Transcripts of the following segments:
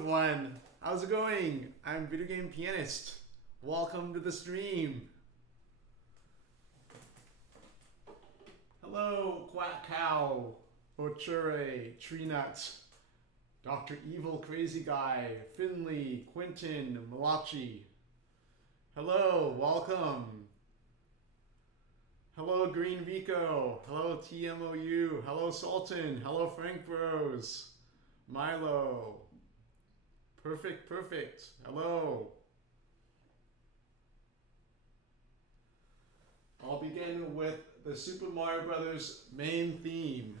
everyone, how's it going? I'm Video Game Pianist. Welcome to the stream. Hello, Quack Cow, Ochure, Tree Nuts, Dr. Evil Crazy Guy, Finley, Quentin, Malachi. Hello, welcome. Hello, Green Vico. Hello, TMOU. Hello, Sultan. Hello, Frank Bros. Milo. Perfect, perfect. Hello. I'll begin with the Super Mario Brothers main theme.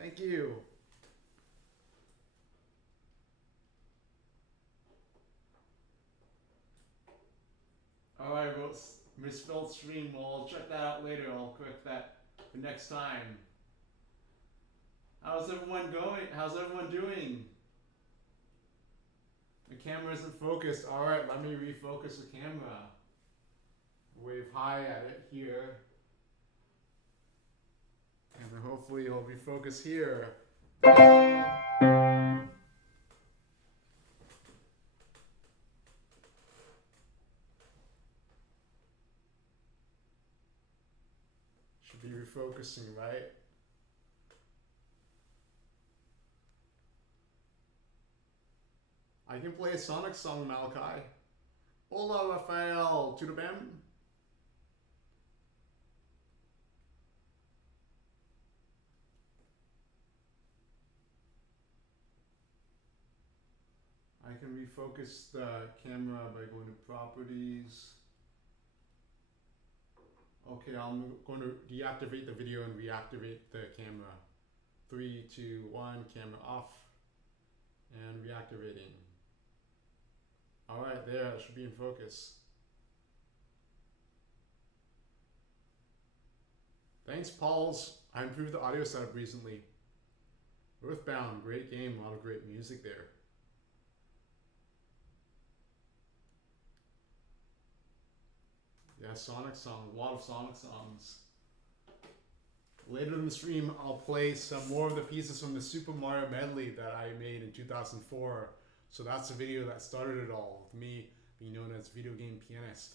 Thank you. Alright, misspelled stream. Well, I'll check that out later. I'll correct that for next time. How's everyone going? How's everyone doing? The camera isn't focused. Alright, let me refocus the camera. Wave high at it here. And then hopefully it'll be focused here. Should be refocusing, right? I can play a Sonic song, Malachi. Hola, Rafael. Tudo bem? I can refocus the camera by going to properties. Okay, I'm going to deactivate the video and reactivate the camera. 3, 2, 1, camera off. And reactivating. Alright, there, it should be in focus. Thanks, Pauls. I improved the audio setup recently. Earthbound, great game, a lot of great music there. Yeah, Sonic song, a lot of Sonic songs. Later in the stream, I'll play some more of the pieces from the Super Mario medley that I made in 2004. So that's the video that started it all, with me being known as Video Game Pianist.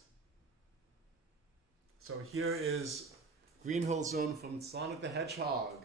So here is Green Hill Zone from Sonic the Hedgehog.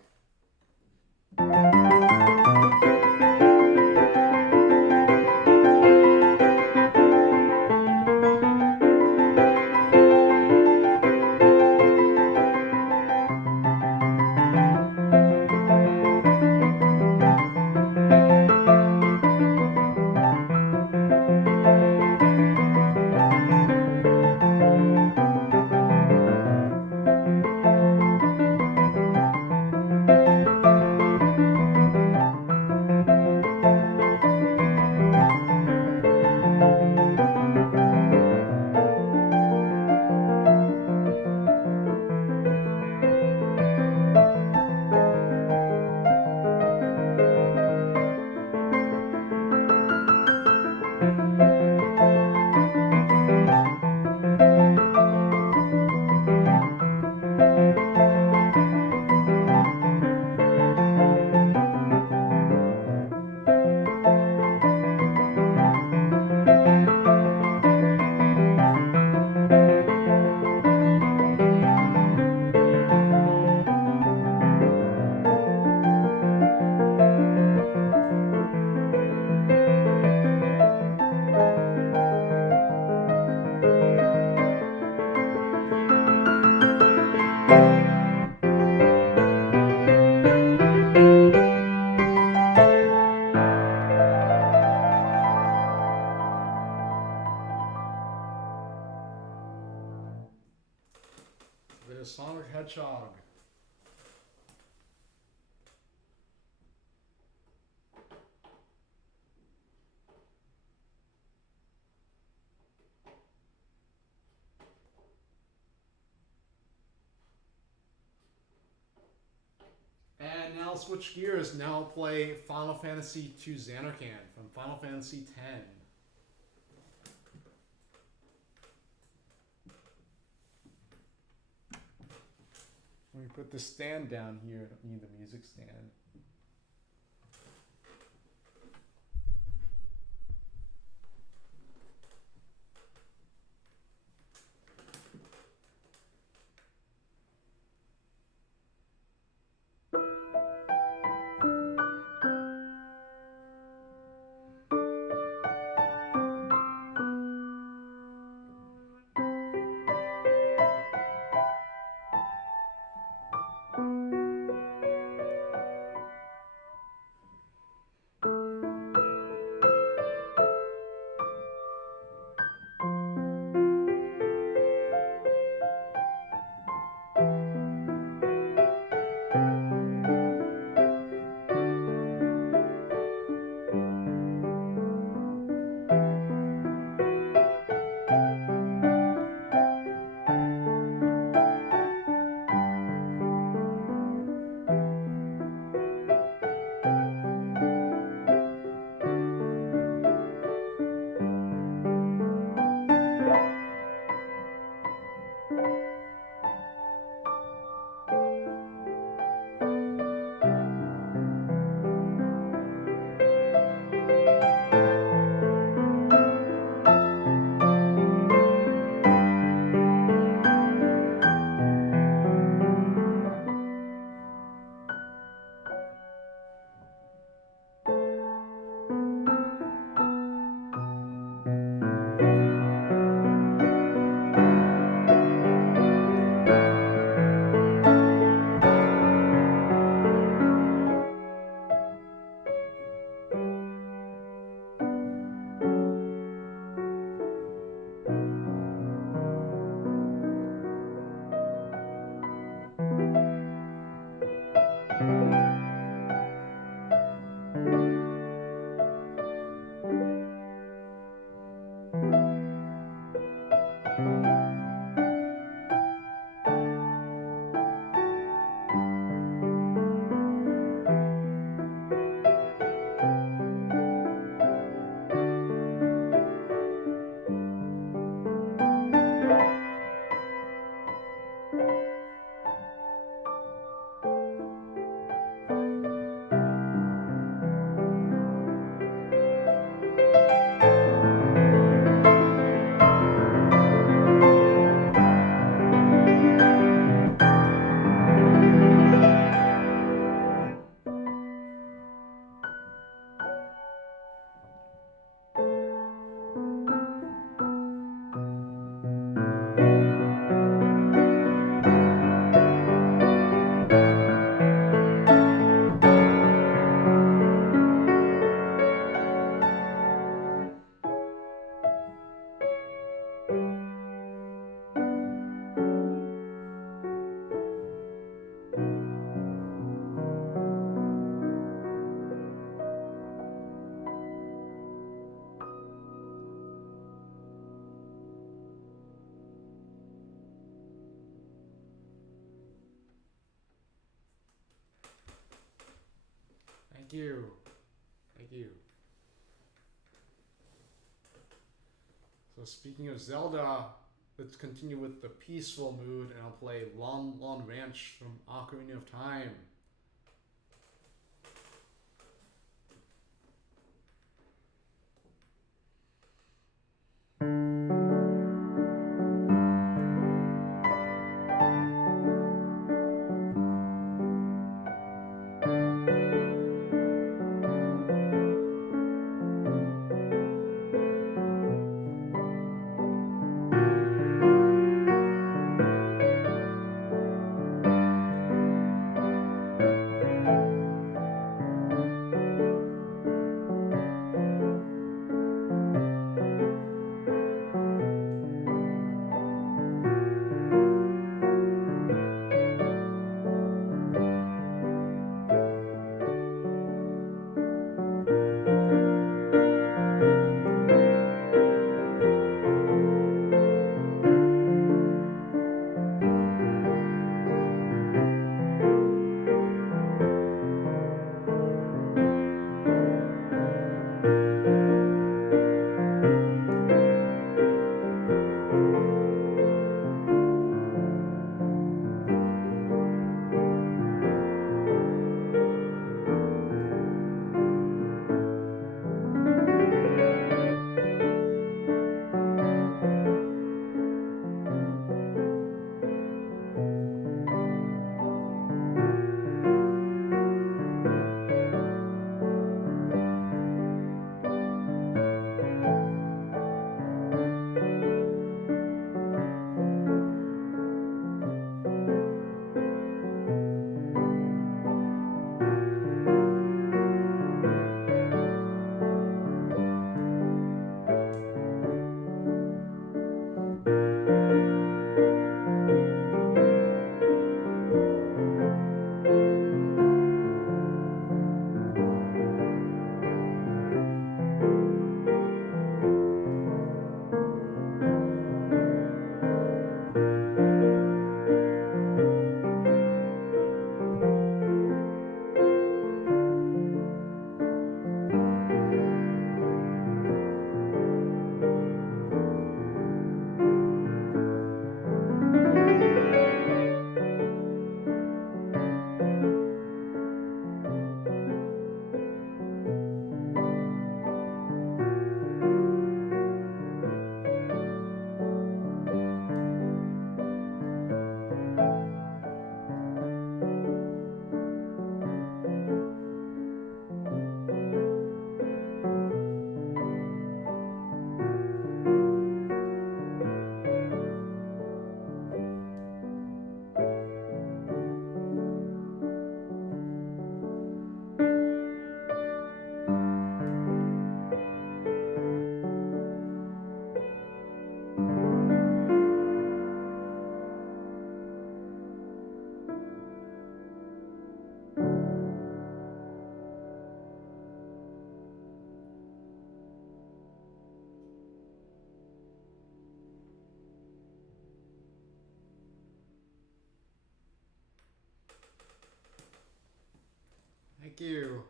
And now I'll switch gears. Now I'll play Final Fantasy II Xanarkand from Final Fantasy X. Let me put the stand down here. I don't need the music stand. Thank you. Thank you. So speaking of Zelda, let's continue with the peaceful mood and I'll play Lon Lon Ranch from Ocarina of Time. Thank you.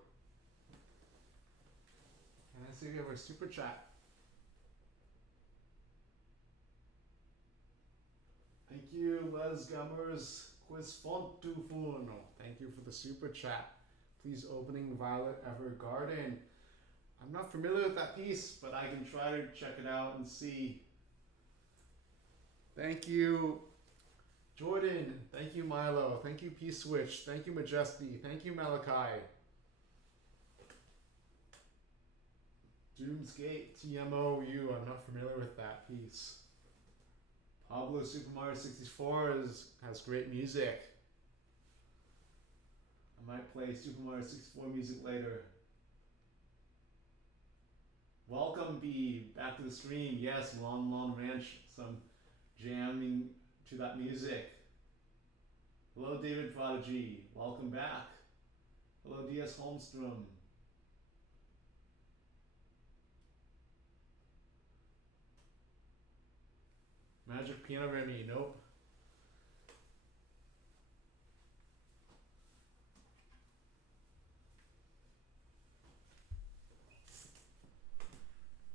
And I see we have our super chat. Thank you, Les Gummers Quisfontufuno. Thank you for the super chat. Please opening Violet Evergarden. I'm not familiar with that piece, but I can try to check it out and see. Thank you, Jordan. Thank you, Milo. Thank you, P-Switch. Thank you, Majesty. Thank you, Malachi. Doomsgate TMOU. I'm not familiar with that piece. Pablo Super Mario 64 has great music. I might play Super Mario 64 music later. Welcome, B. Back to the stream. Yes, Lon Ranch. Some jamming to that music. Hello, David Prodigy. Welcome back. Hello, DS Holmstrom. Magic Piano Remy. Nope.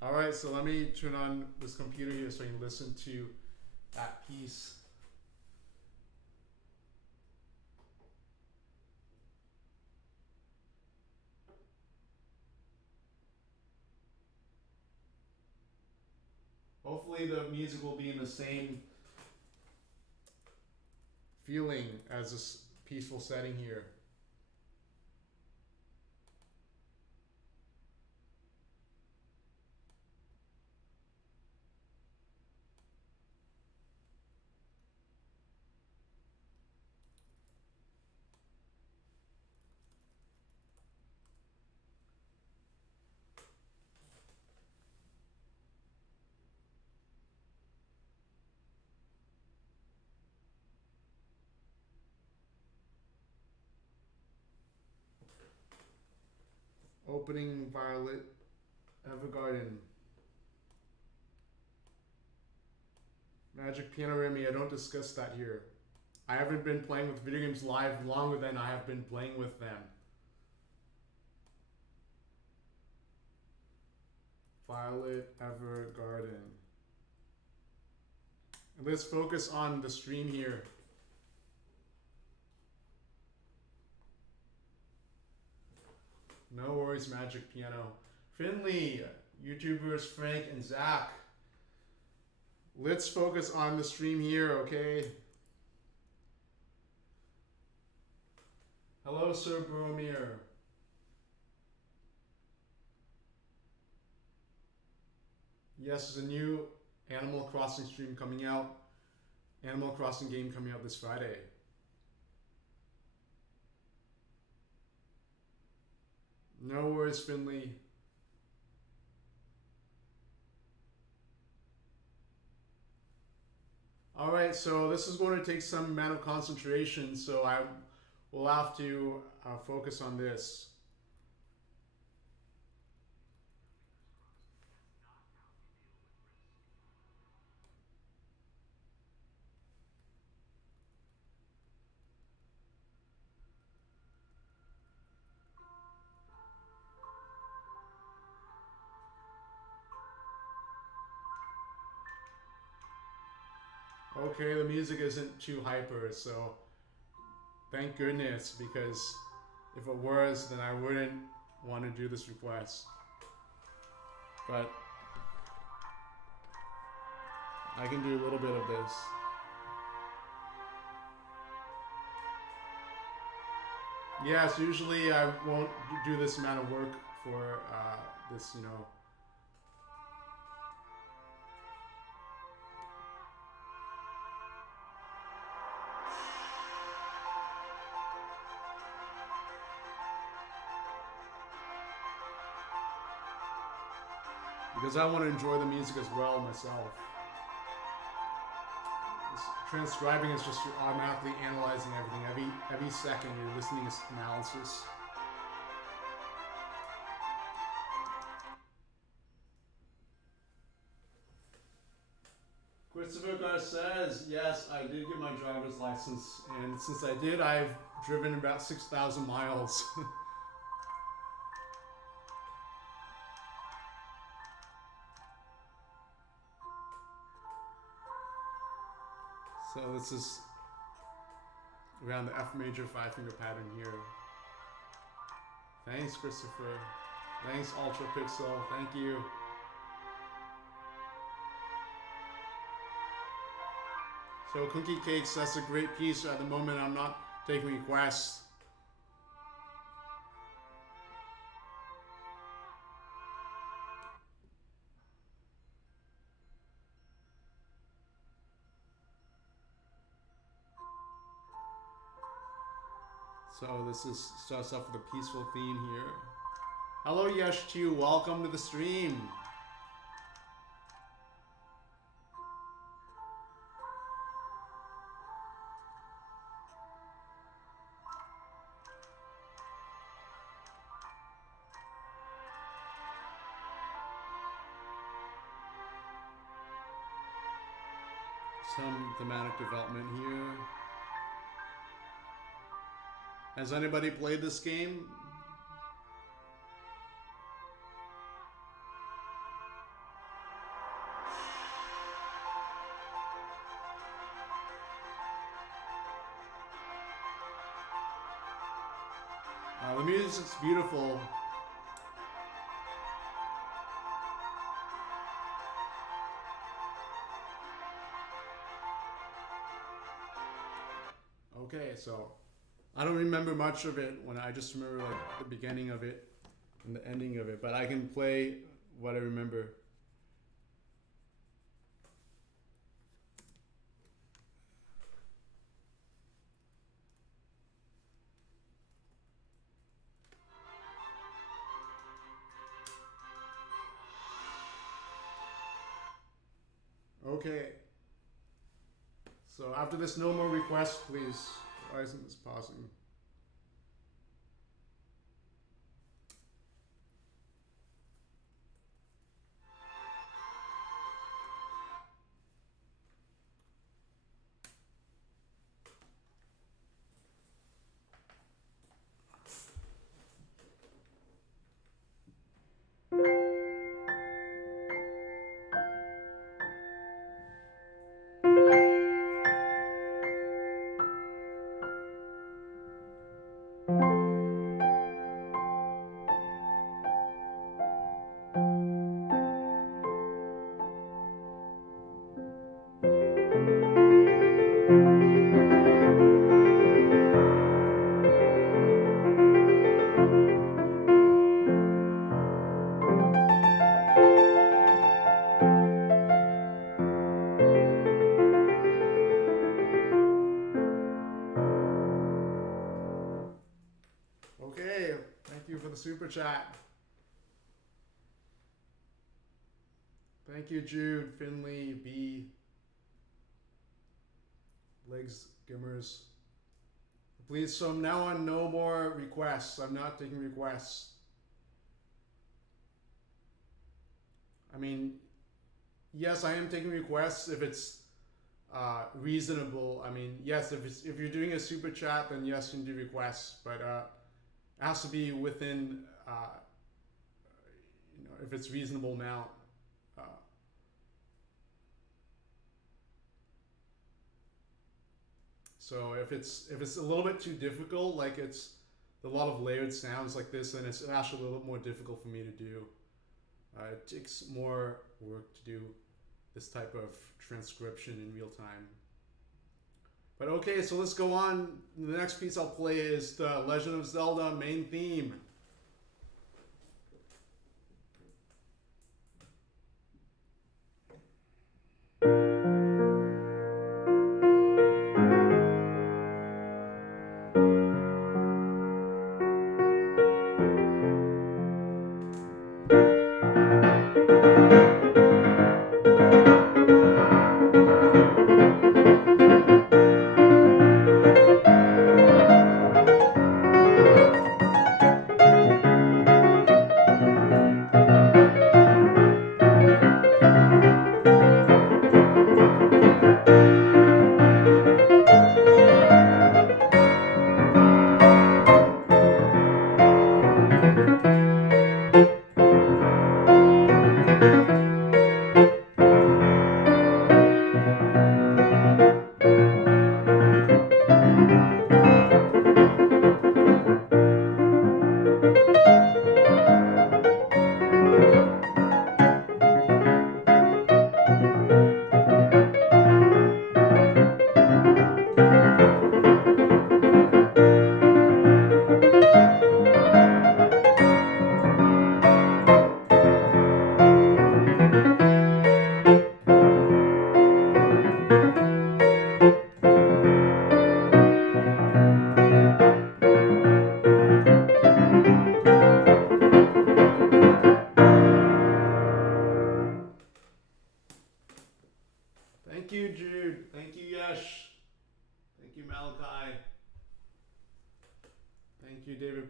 All right, so let me turn on this computer here so I can listen to that piece. Hopefully the music will be in the same feeling as this peaceful setting here. Opening Violet Evergarden. Magic Piano Remy, I don't discuss that here. I haven't been playing with video games live longer than I have been playing with them. Violet Evergarden. And let's focus on the stream here. No worries, Magic Piano. Finley, YouTubers Frank and Zach. Let's focus on the stream here, okay? Hello, Sir Boromir. Yes, there's a new Animal Crossing stream coming out. Animal Crossing game coming out this Friday. No worries, Finley. All right, so this is going to take some amount of concentration, so I will have to focus on this. Okay, the music isn't too hyper, so thank goodness, because if it was, then I wouldn't want to do this request. But I can do a little bit of this. Yes, usually I won't do this amount of work for this, you know. Because I want to enjoy the music as well myself. Transcribing is just automatically analyzing everything. Every second you're listening to analysis. Christopher Gar says, yes, I did get my driver's license, and since I did, I've driven about 6,000 miles. So this is around the F major 5-finger pattern here. Thanks, Christopher. Thanks, Ultra Pixel. Thank you. So Cookie Cakes, that's a great piece. At the moment, I'm not taking requests. So this starts off with a peaceful theme here. Hello Yesh2, welcome to the stream. Some thematic development here. Has anybody played this game? The music's beautiful. Okay, so I don't remember much of it when I just remember like the beginning of it and the ending of it, but I can play what I remember. Okay. So after this, no more requests, please. Why isn't this pausing? Super chat. Thank you, Jude, Finley, B, Legs, Gimmers. Please, so from now on, no more requests. I'm not taking requests. I mean, yes, I am taking requests if it's reasonable. I mean, yes, if you're doing a super chat, then yes, you can do requests, but it has to be within, if it's reasonable amount. So if it's a little bit too difficult, like it's a lot of layered sounds like this, then it's actually a little bit more difficult for me to do. It takes more work to do this type of transcription in real time. But okay, so let's go on. The next piece I'll play is the Legend of Zelda main theme.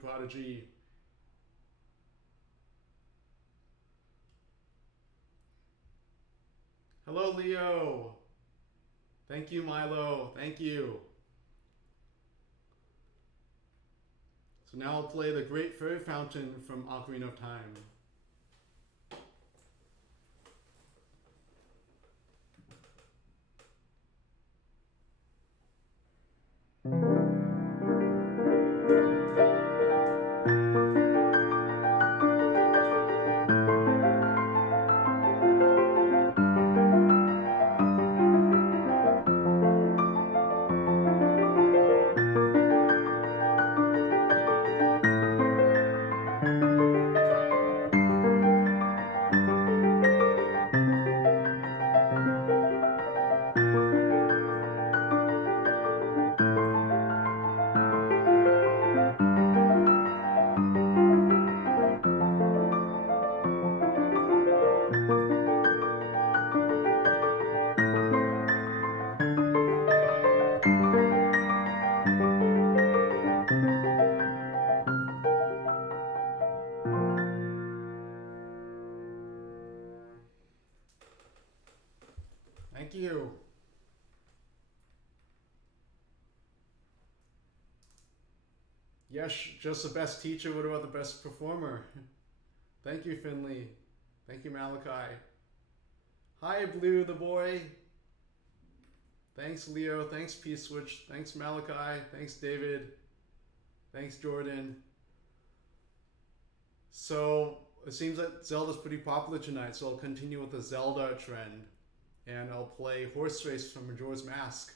Prodigy. Hello, Leo. Thank you, Milo. Thank you. So now I'll play the Great Fairy Fountain from Ocarina of Time. Thank you. Yes, just the best teacher. What about the best performer? Thank you, Finley. Thank you, Malachi. Hi, Blue the boy. Thanks, Leo. Thanks, P-Switch. Thanks, Malachi. Thanks, David. Thanks, Jordan. So it seems that Zelda's pretty popular tonight, so I'll continue with the Zelda trend. And I'll play Horse Race from Majora's Mask.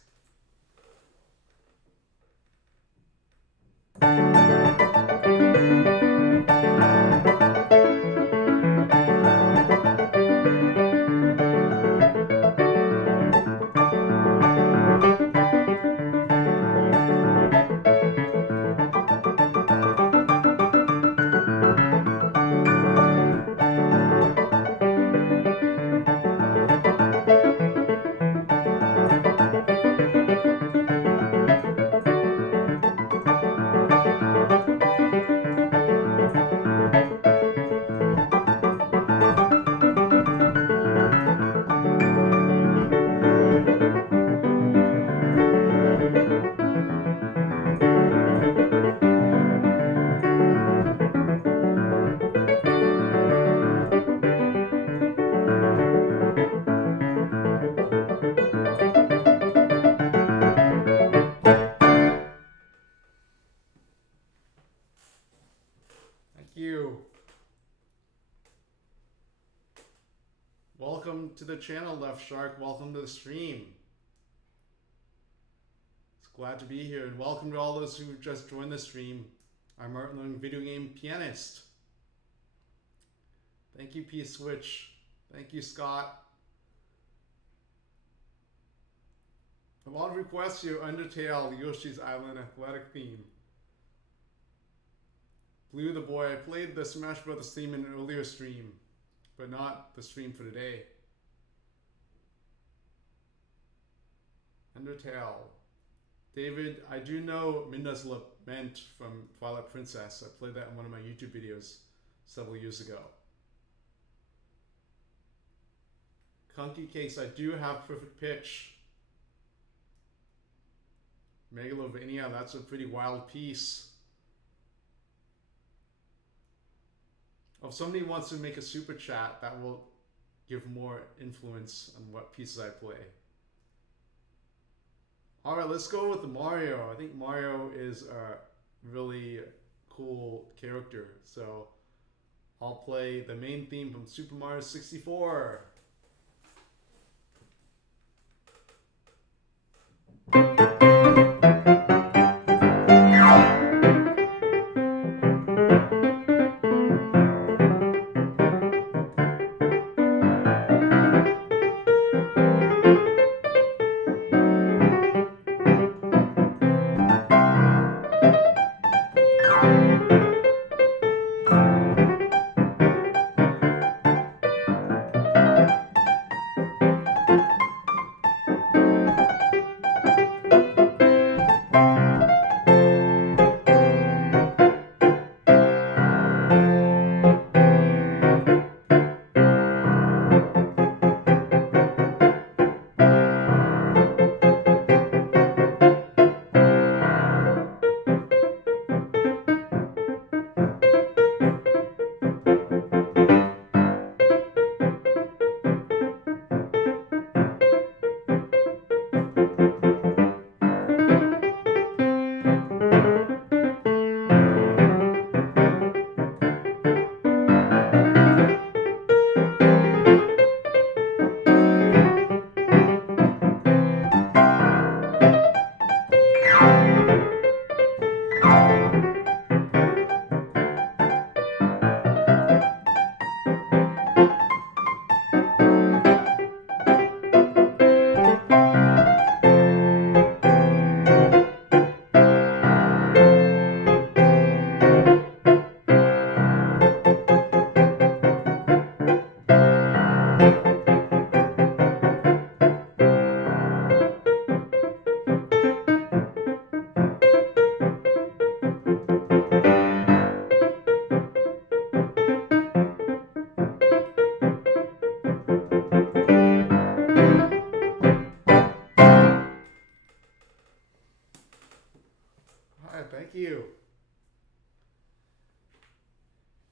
Welcome to the channel, Left Shark. Welcome to the stream. It's glad to be here, and welcome to all those who just joined the stream. I'm Martin Learning Video Game Pianist. Thank you, P-Switch. Thank you, Scott. A lot of requests here. Undertale, Yoshi's Island athletic theme. Blue the boy. I played the Smash Bros. Theme in an earlier stream, but not the stream for today. Undertale. David, I do know Minda's Lament from Twilight Princess. I played that in one of my YouTube videos several years ago. Kunky Cakes, I do have Perfect Pitch. Megalovania, that's a pretty wild piece. If somebody wants to make a super chat, that will give more influence on what pieces I play. Alright, let's go with the Mario. I think Mario is a really cool character. So I'll play the main theme from Super Mario 64.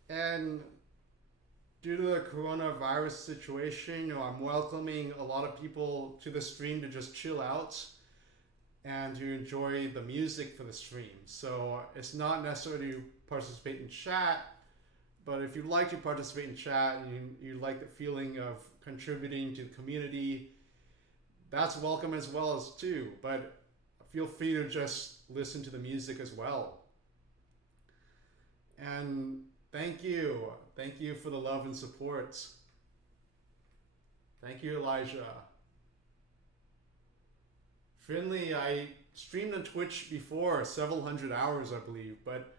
And due to the coronavirus situation, I'm welcoming a lot of people to the stream to just chill out and to enjoy the music for the stream. So it's not necessary to participate in chat, but if you'd like to participate in chat and you like the feeling of contributing to the community, that's welcome as well as too. But feel free to just listen to the music as well. And thank you. Thank you for the love and support. Thank you, Elijah. Finley, I streamed on Twitch before, several hundred hours, I believe, but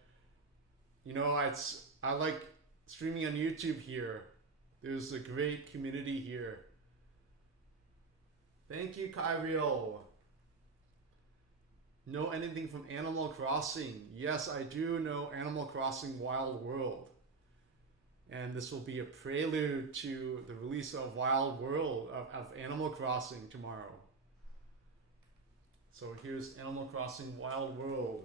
I like streaming on YouTube here. There's a great community here. Thank you, Kyriel. Know anything from Animal Crossing? Yes, I do know Animal Crossing Wild World. And this will be a prelude to the release of Wild World, of Animal Crossing tomorrow. So here's Animal Crossing Wild World.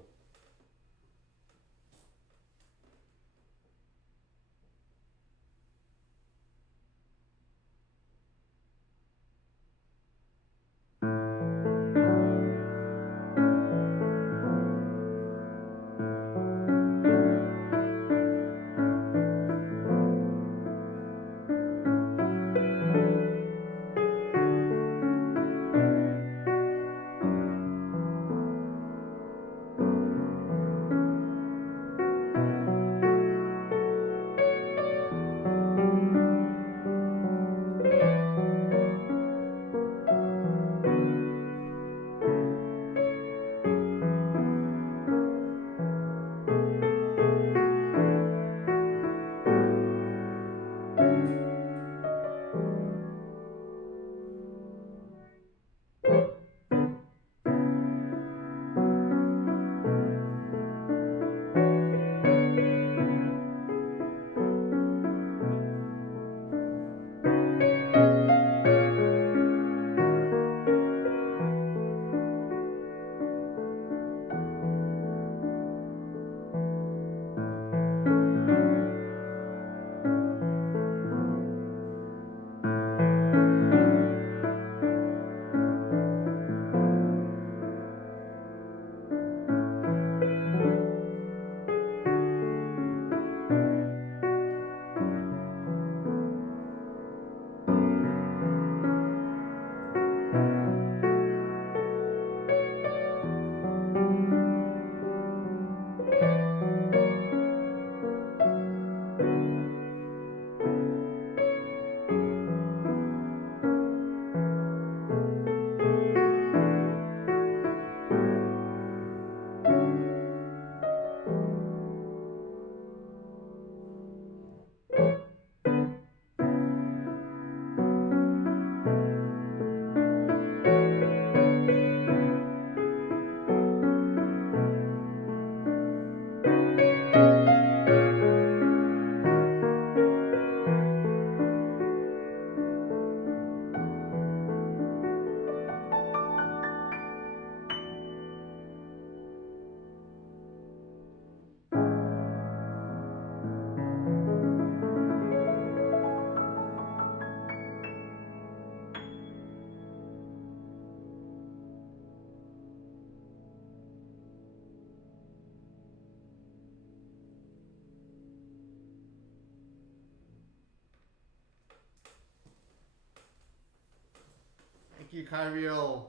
Thank you, Kyriel.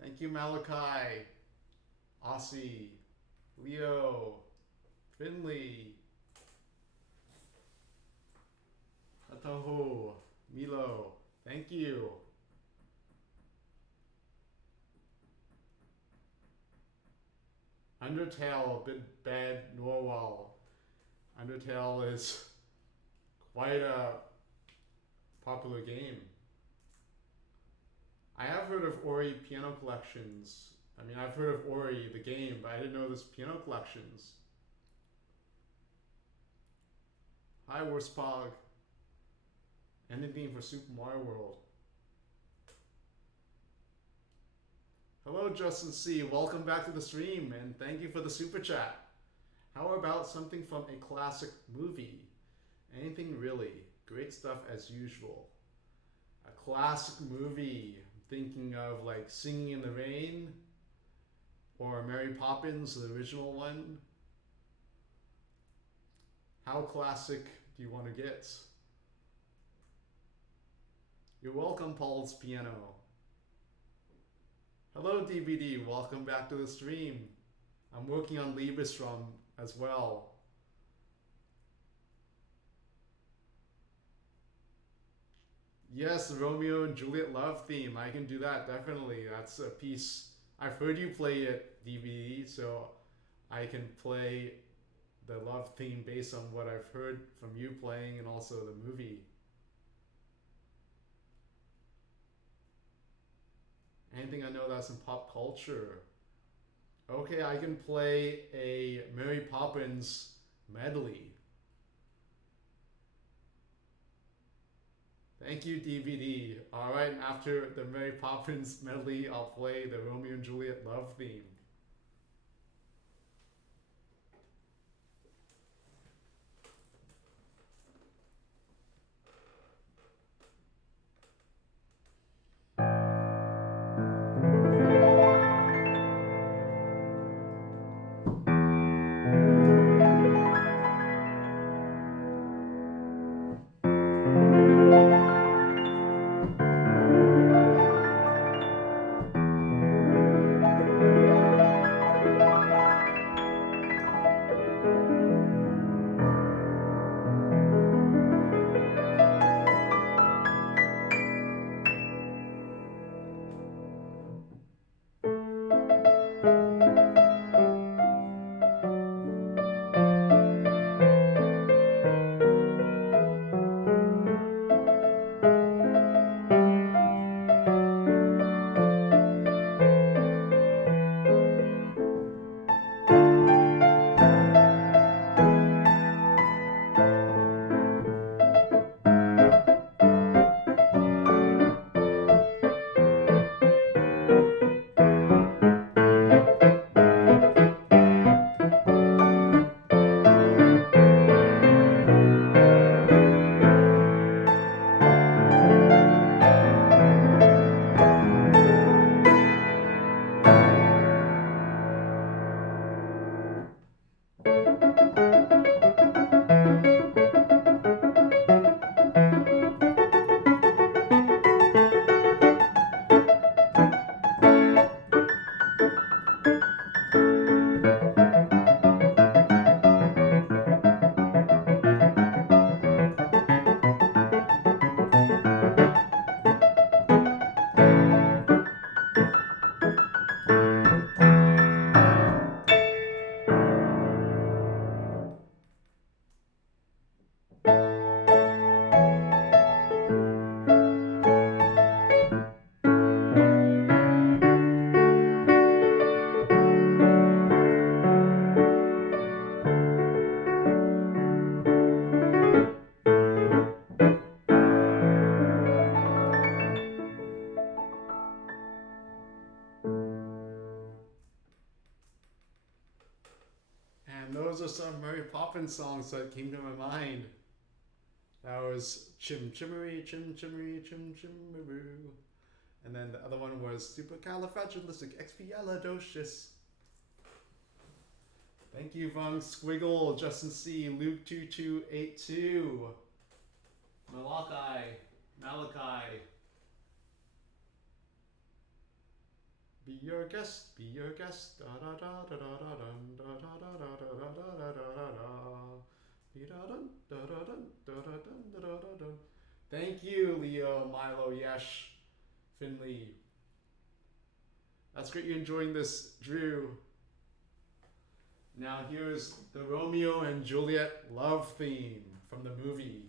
Thank you, Malachi, Aussie, Leo, Finley, Ataho, Milo. Thank you. Undertale, bit bad Norwal. Undertale is quite a popular game. I have heard of Ori piano collections. I mean, I've heard of Ori, the game, but I didn't know there's piano collections. Hi, Warspog. Anything for Super Mario World. Hello, Justin C. Welcome back to the stream, and thank you for the super chat. How about something from a classic movie? Anything really. Great stuff as usual. A classic movie. I'm thinking of like Singing in the Rain or Mary Poppins, the original one. How classic do you want to get? You're welcome, Paul's Piano. Hello, DVD. Welcome back to the stream. I'm working on Liebesraum as well. Yes, the Romeo and Juliet love theme. I can do that, definitely. That's a piece. I've heard you play it, DVD, so I can play the love theme based on what I've heard from you playing and also the movie. Anything I know that's in pop culture. Okay, I can play a Mary Poppins medley. Thank you, DVD. Alright, after the Mary Poppins medley, I'll play the Romeo and Juliet love theme. And those are some Mary Poppins songs that came to my mind. That was Chim Chimmery, Chim Chimmery, Chim Chimmeroo. And then the other one was Supercalifragilisticexpialidocious. Thank you, Vung Squiggle, Justin C, Luke2282, Malachi. Be your guest, be your guest. Da da da da da da da da da da da da da da da da. Thank you, Leo, Milo, Yesh, Finley. That's great you're enjoying this, Drew. Now here's the Romeo and Juliet love theme from the movie.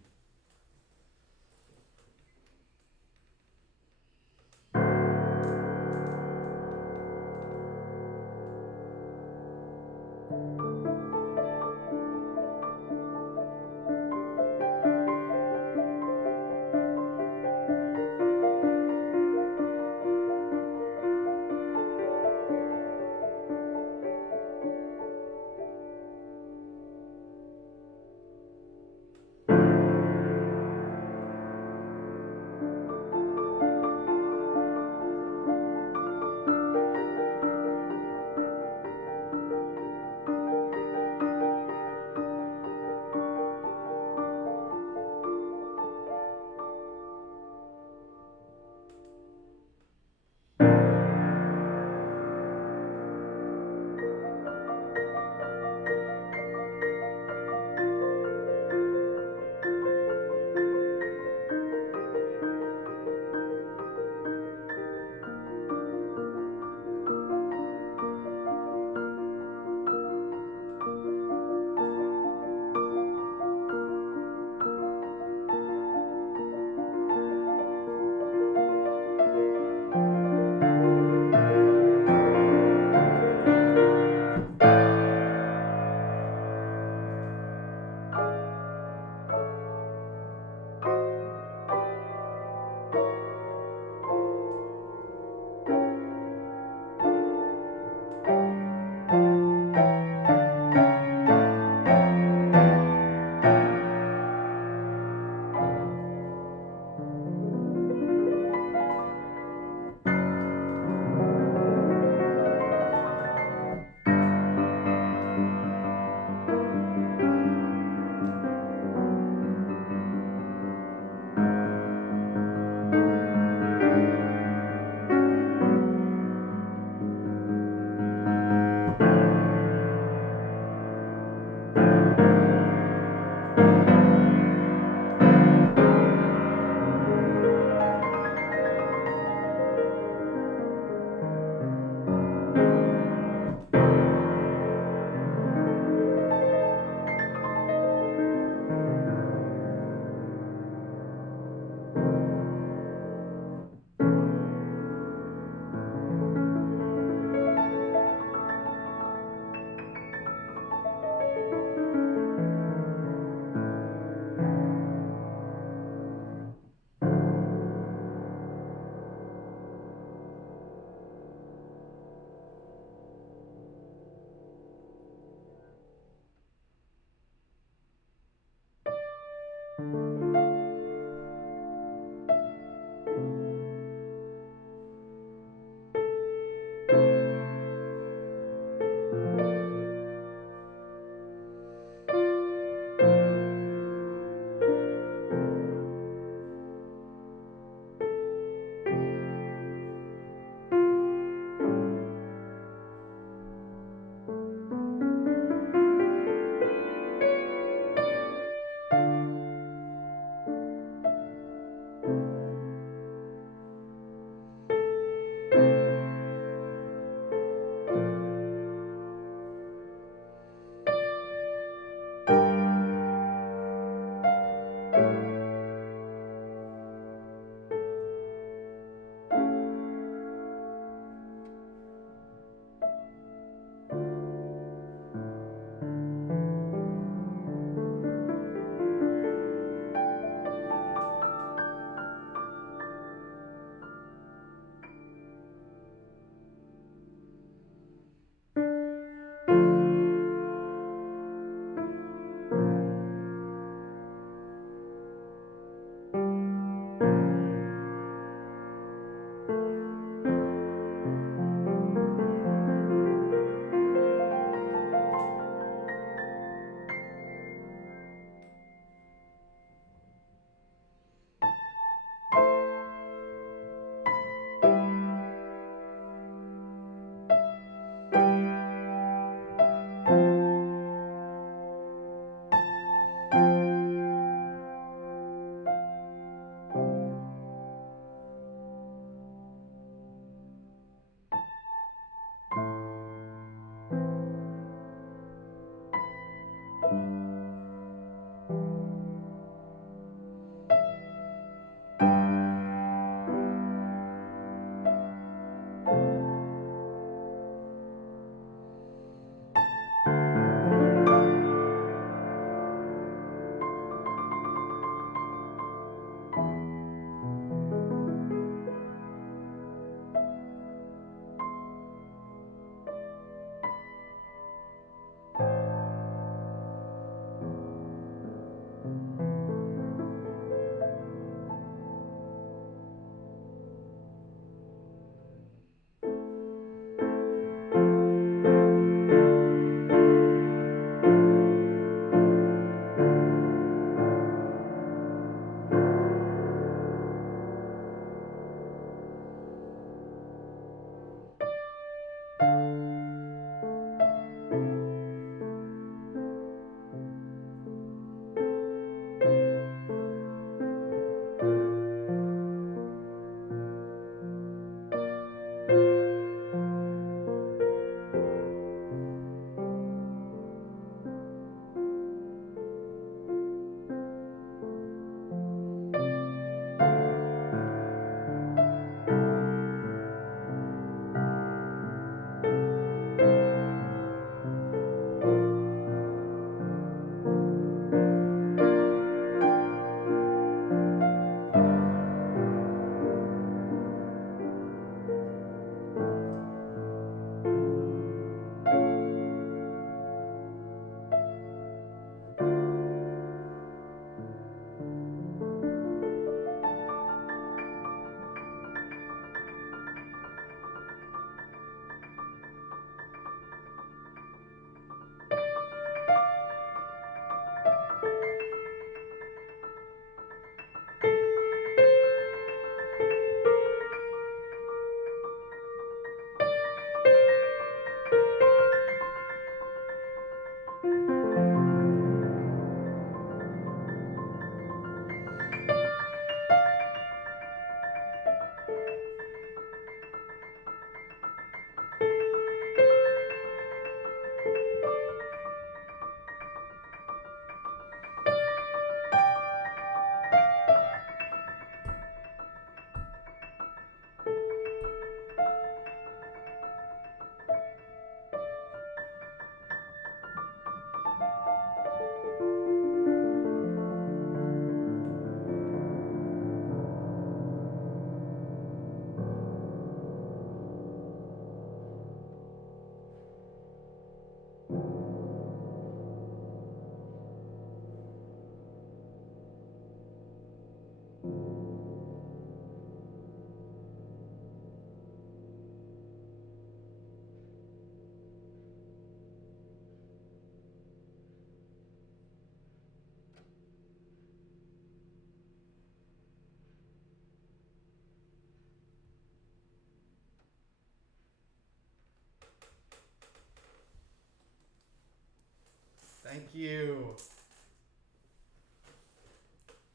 Thank you.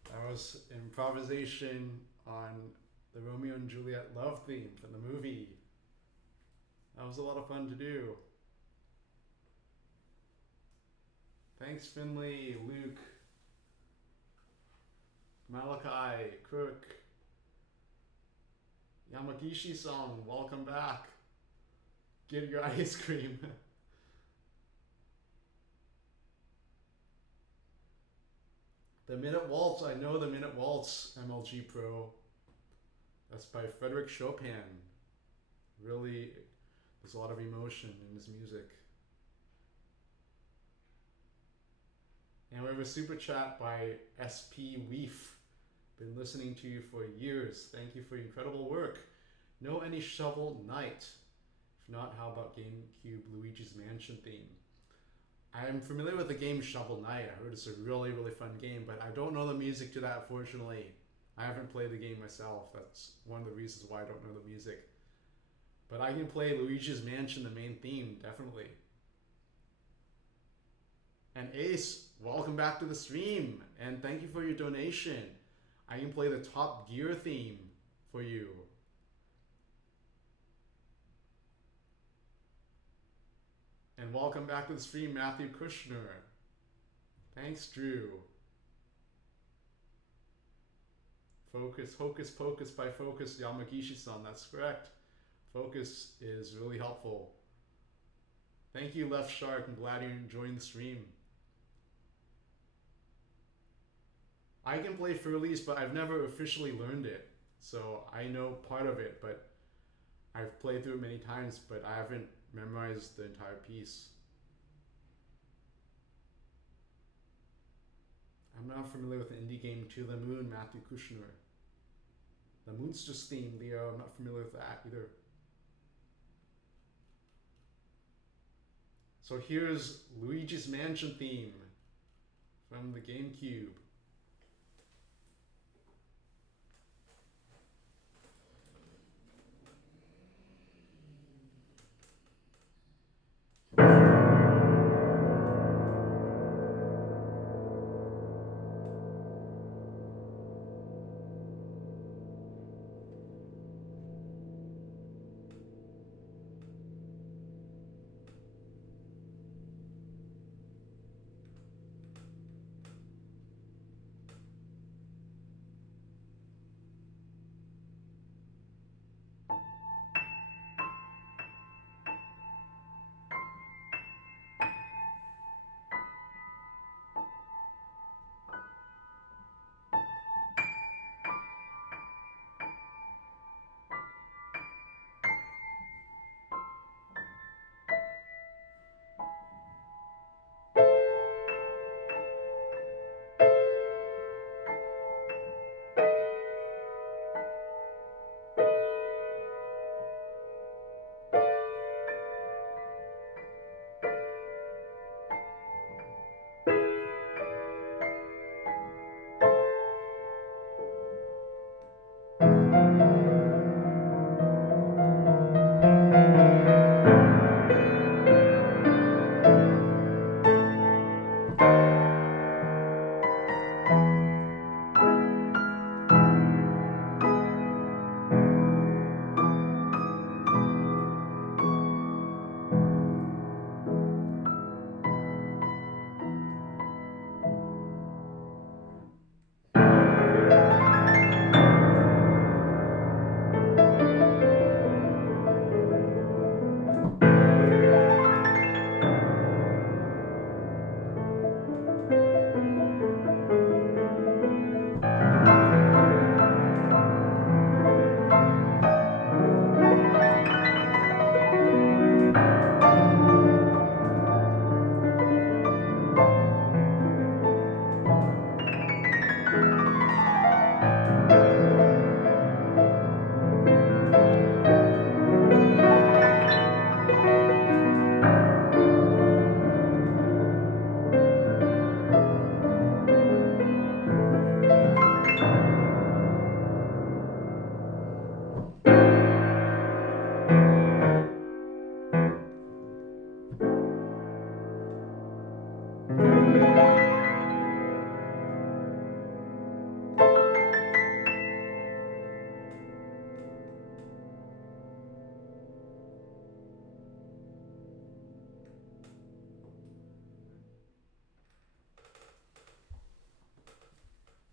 That was improvisation on the Romeo and Juliet love theme from the movie. That was a lot of fun to do. Thanks, Finley, Luke, Malachi, Crook, Yamagishi-san, welcome back. Get your ice cream. The Minute Waltz, I know the Minute Waltz, MLG Pro. That's by Frederick Chopin. Really, there's a lot of emotion in his music. And we have a super chat by SP Weef. Been listening to you for years. Thank you for your incredible work. Know any Shovel Knight? If not, how about GameCube Luigi's Mansion theme? I'm familiar with the game Shovel Knight. I heard it's a really, really fun game, but I don't know the music to that, fortunately. I haven't played the game myself. That's one of the reasons why I don't know the music. But I can play Luigi's Mansion, the main theme, definitely. And Ace, welcome back to the stream, and thank you for your donation. I can play the Top Gear theme for you. And welcome back to the stream, Matthew Kushner. Thanks, Drew. Focus, Hocus Pocus by Focus, Yamagishi-san, that's correct. Focus is really helpful. Thank you, Left Shark. I'm glad you're enjoying the stream. I can play Furlies, but I've never officially learned it. So I know part of it, but I've played through it many times, but I haven't memorized the entire piece. I'm not familiar with the indie game To the Moon, Matthew Kushner. The Moonsters theme, Leo, I'm not familiar with that either. So here's Luigi's Mansion theme from the GameCube.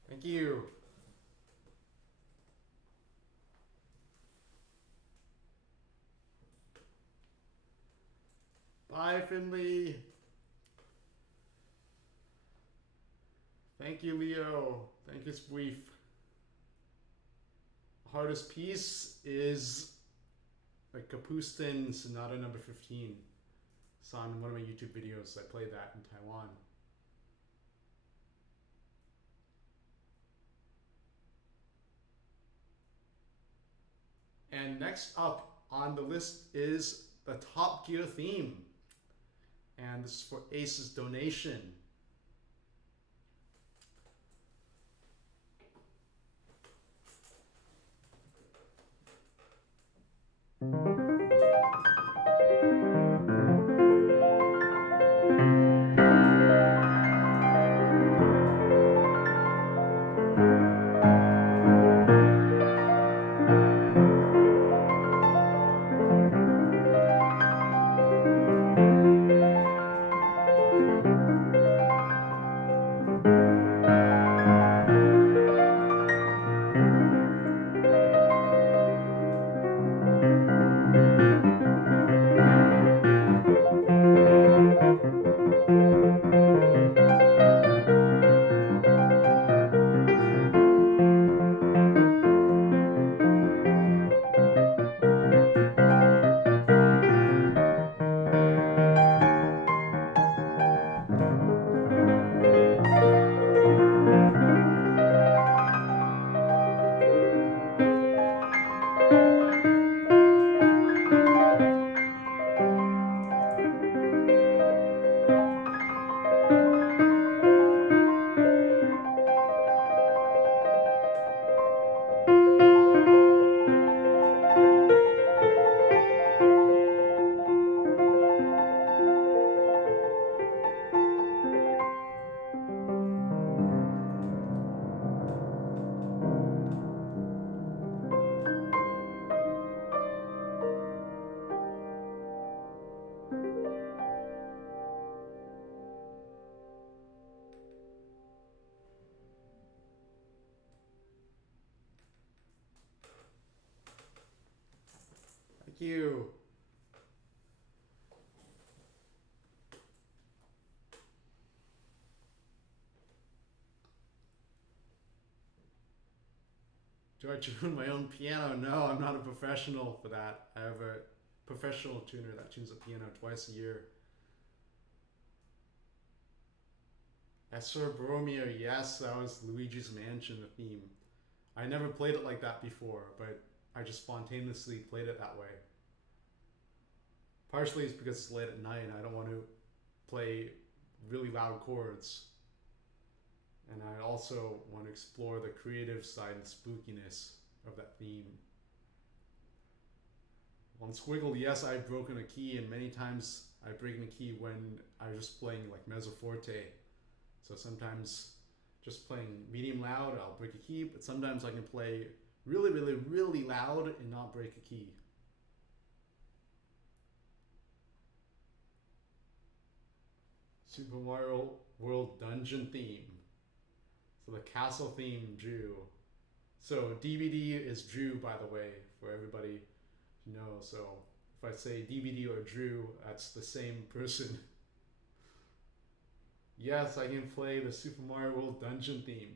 Thank you. Bye, Finley. Thank you, Leo. Thank you, Squeef. Hardest piece is the Kapustin Sonata number 15. Saw in one of my YouTube videos. I played that in Taiwan. And next up on the list is the Top Gear theme. And this is for Ace's donation. Thank you. Do I tune my own piano? No, I'm not a professional for that. I have a professional tuner that tunes the piano twice a year. Esser Boromir, yes, that was Luigi's Mansion, the theme. I never played it like that before, but I just spontaneously played it that way. Partially it's because it's late at night and I don't want to play really loud chords. And I also want to explore the creative side and spookiness of that theme. On Squiggle, yes, I've broken a key, and many times I break a key when I'm just playing like mezzo forte. So sometimes just playing medium loud, I'll break a key, but sometimes I can play really, really, really loud and not break a key. Super Mario World Dungeon theme. So the castle theme drew. So DVD is Drew, by the way, for everybody to know. So if I say DVD or Drew, that's the same person. Yes, I can play the Super Mario World Dungeon theme.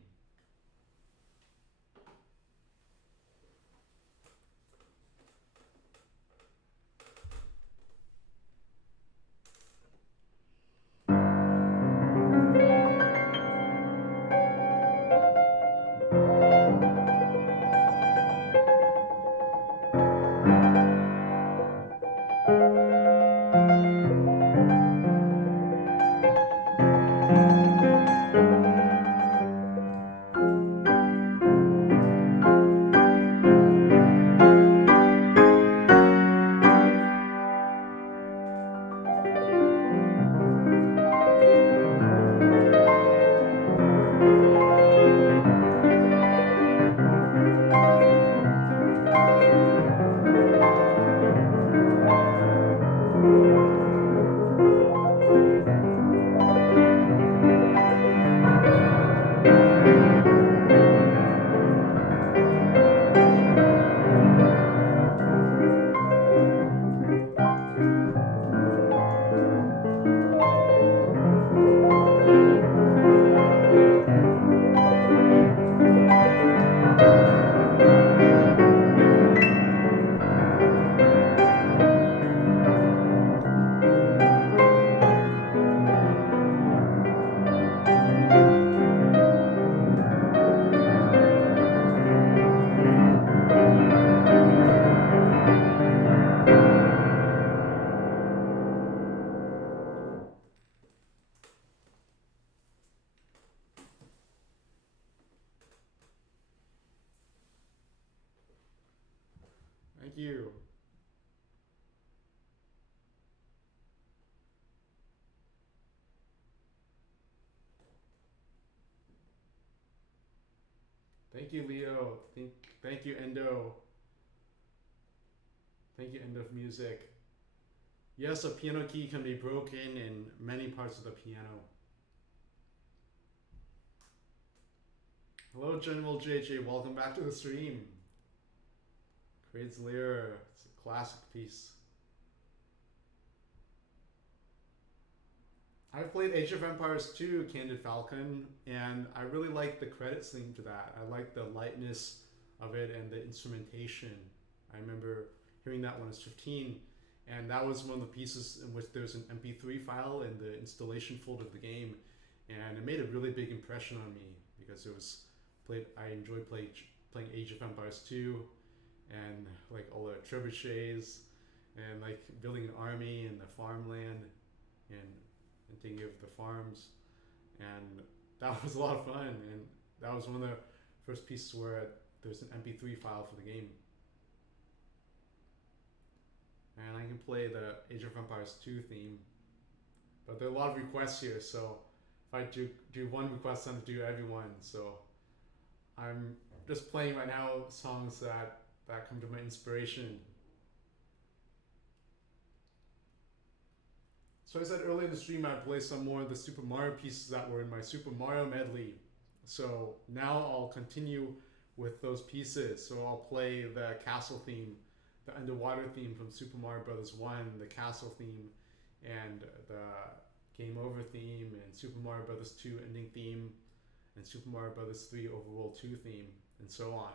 Thank you. Thank you, Leo. Thank you, Endo. Thank you, Endo of Music. Yes, a piano key can be broken in many parts of the piano. Hello, General JJ. Welcome back to the stream. Craig's Lear. It's a classic piece. I've played Age of Empires 2, Candid Falcon, and I really like the credits theme to that. I like the lightness of it and the instrumentation. I remember hearing that when I was 15, and that was one of the pieces in which there's an MP3 file in the installation folder of the game, and it made a really big impression on me because it was played. I enjoyed playing Age of Empires 2, and like all the trebuchets, and like building an army and the farmland, and taking over the farms, and that was a lot of fun. And that was one of the first pieces where there's an MP3 file for the game. And I can play the Age of Empires 2 theme, but there are a lot of requests here, so if I do one request, I'm do everyone. So I'm just playing right now songs that come to my inspiration. So I said earlier in the stream I'd play some more of the Super Mario pieces that were in my Super Mario medley. So now I'll continue with those pieces. So I'll play the castle theme, the underwater theme from Super Mario Bros. 1, the castle theme, and the Game Over theme, and Super Mario Bros. 2 ending theme, and Super Mario Bros. 3 Overworld 2 theme, and so on.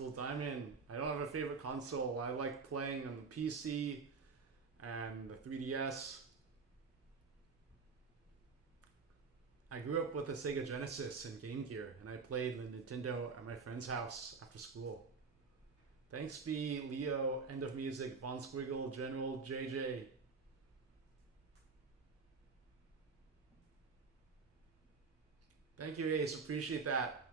School Diamond. I don't have a favorite console. I like playing on the PC and the 3DS. I grew up with a Sega Genesis and Game Gear, and I played the Nintendo at my friend's house after school. Thanks B, Leo, End of Music, Von Squiggle, General, JJ. Thank you, Ace. Appreciate that.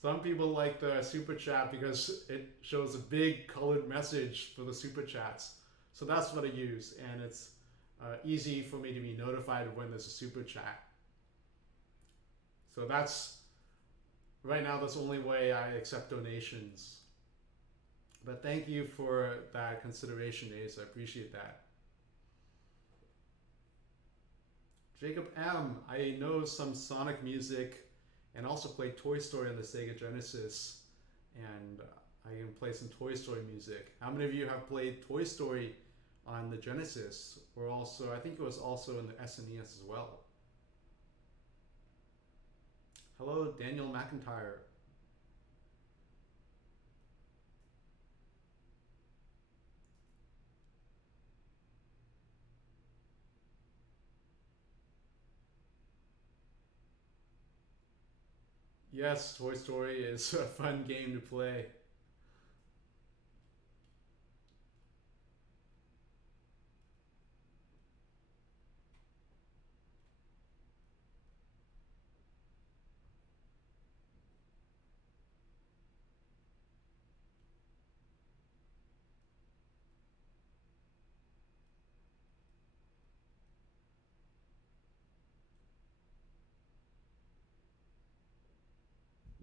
Some people like the super chat because it shows a big colored message for the super chats. So that's what I use, and it's easy for me to be notified when there's a super chat. So that's, right now, that's the only way I accept donations. But thank you for that consideration, Ace. I appreciate that. Jacob M, I know some Sonic music and also play Toy Story on the Sega Genesis, and I can play some Toy Story music. How many of you have played Toy Story on the Genesis, or also, I think it was also in the SNES as well? Hello, Daniel McIntyre. Yes, Toy Story is a fun game to play.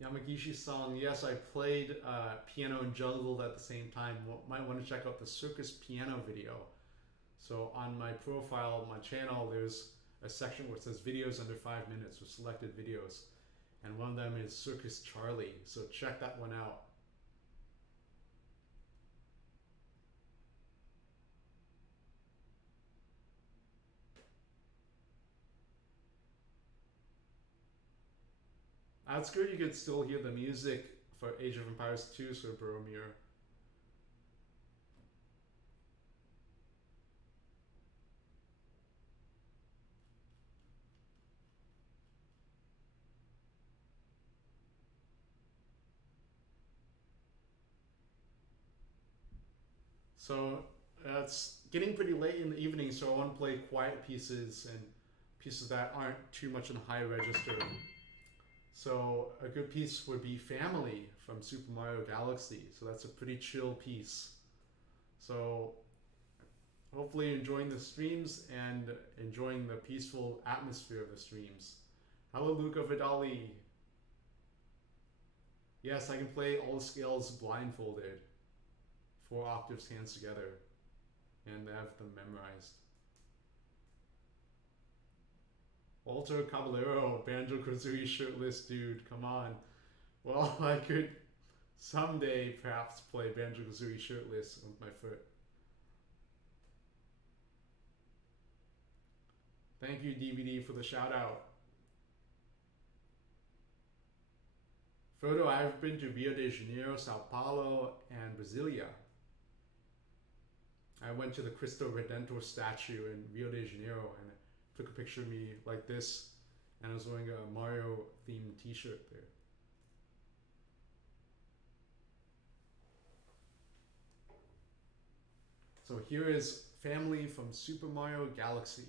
Yamagishi-san, yes, I played piano and juggled at the same time. Might want to check out the circus piano video. So on my profile, my channel, there's a section where it says videos under 5 minutes with selected videos. And one of them is Circus Charlie. So check that one out. That's good, you could still hear the music for Age of Empires 2, Sir Boromir. So it's getting pretty late in the evening, so I want to play quiet pieces and pieces that aren't too much in high register. So a good piece would be Family from Super Mario Galaxy. So that's a pretty chill piece. So hopefully you're enjoying the streams and enjoying the peaceful atmosphere of the streams. Hello, Luca Vidali. Yes, I can play all the scales blindfolded. 4 octaves hands together. And I have them memorized. Walter Caballero, Banjo-Kazooie shirtless dude, come on. Well, I could someday perhaps play Banjo-Kazooie shirtless with my foot. Thank you, DVD, for the shout out. Frodo, I've been to Rio de Janeiro, Sao Paulo, and Brasilia. I went to the Cristo Redentor statue in Rio de Janeiro and took a picture of me like this, and I was wearing a Mario themed t-shirt there. So here is Family from Super Mario Galaxy.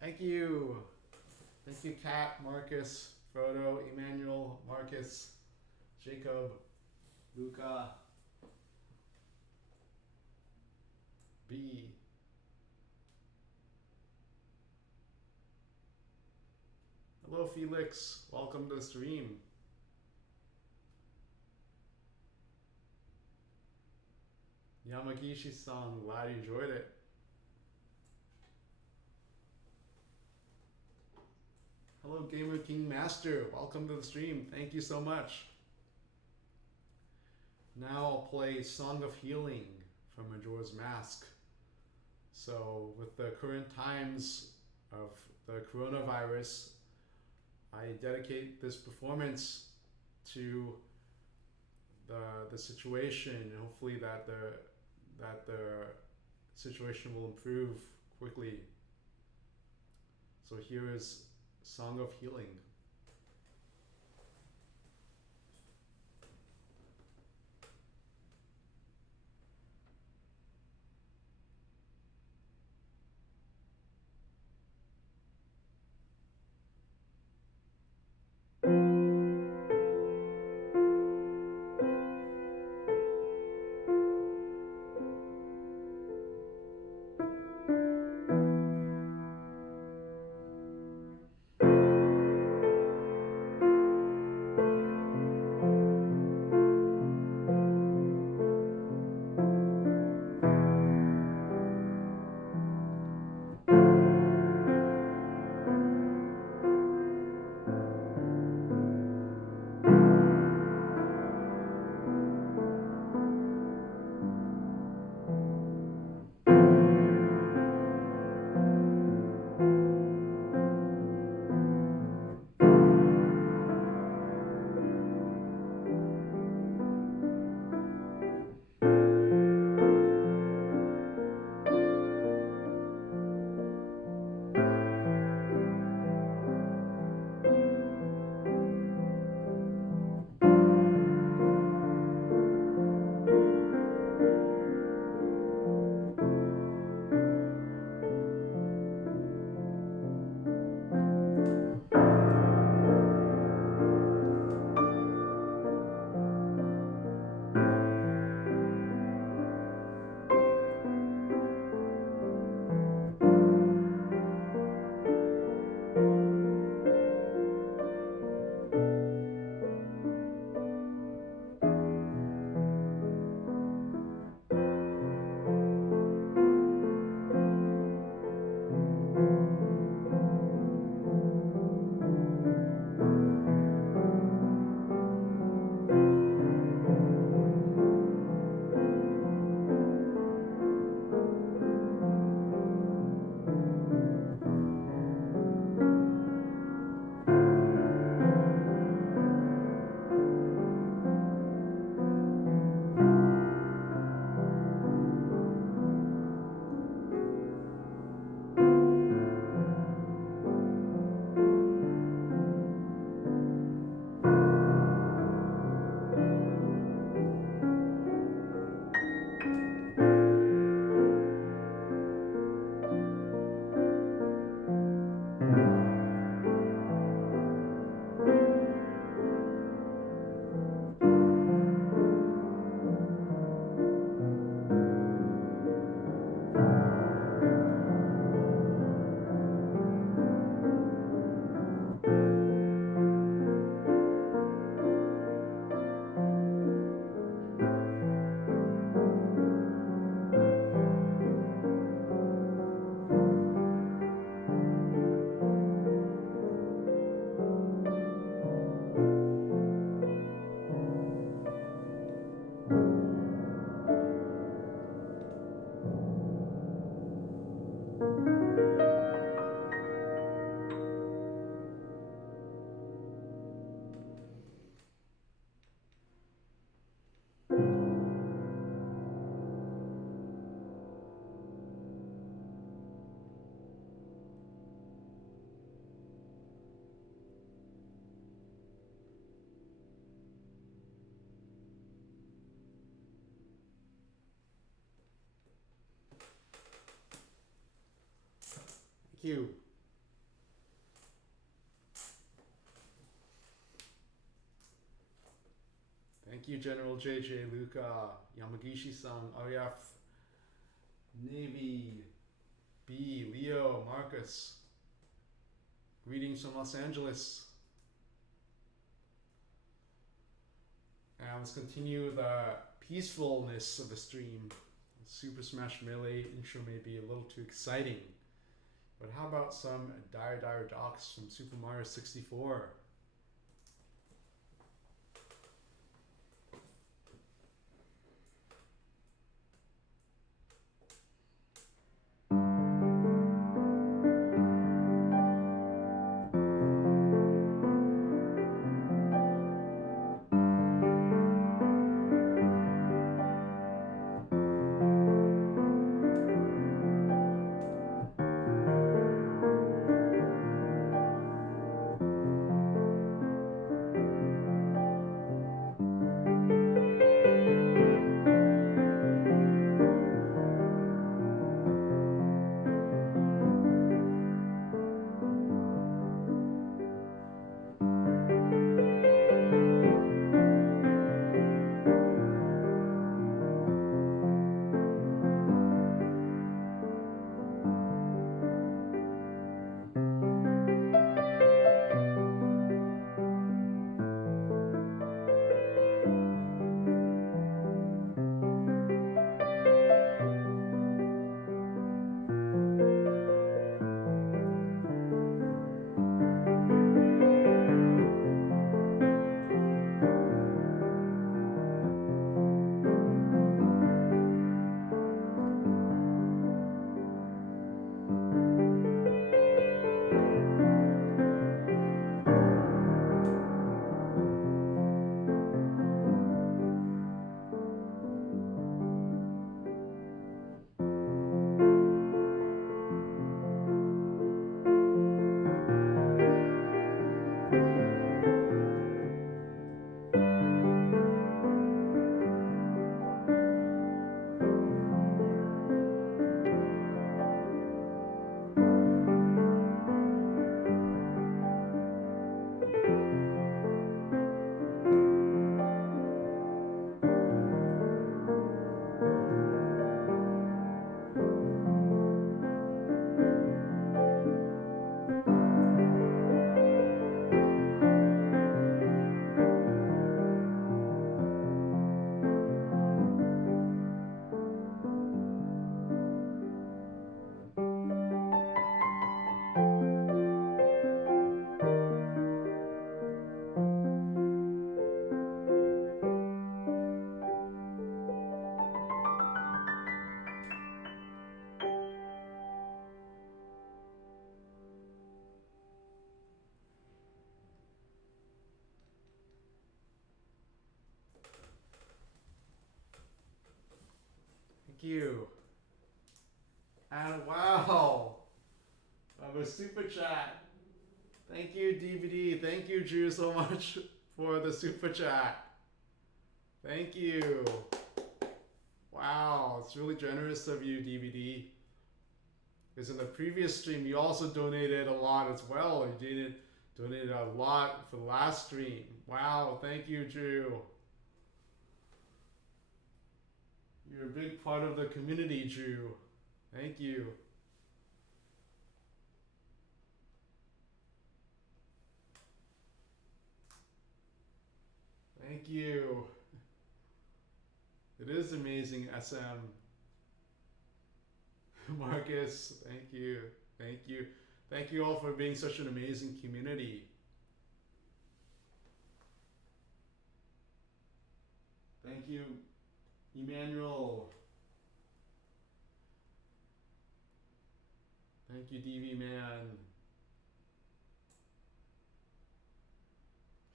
Thank you. Thank you, Kat, Marcus, Frodo, Emmanuel, Marcus, Jacob, Luca, B. Hello, Felix. Welcome to the stream. Yamagishi-san, glad you enjoyed it. Hello, Gamer King Master. Welcome to the stream. Thank you so much. Now I'll play Song of Healing from Majora's Mask. So with the current times of the coronavirus, I dedicate this performance to the situation, and hopefully that the situation will improve quickly. So here is Song of Healing. Thank you. you, General JJ, Luca, Yamagishi-san, RF, Navy, B, Leo, Marcus. Greetings from Los Angeles. And let's continue the peacefulness of the stream. Super Smash Melee intro may be a little too exciting. But how about some Dire Docs from Super Mario 64? Thank you. And wow, I have a super chat. Thank you, DVD. Thank you, Drew, so much for the super chat. Thank you. Wow, it's really generous of you, DVD. Because in the previous stream, you also donated a lot as well. You donated a lot for the last stream. Wow, thank you, Drew. You're a big part of the community, Drew. Thank you. Thank you. It is amazing, SM. Marcus, thank you. Thank you. Thank you all for being such an amazing community. Thank you, Emmanuel. Thank you, DV Man.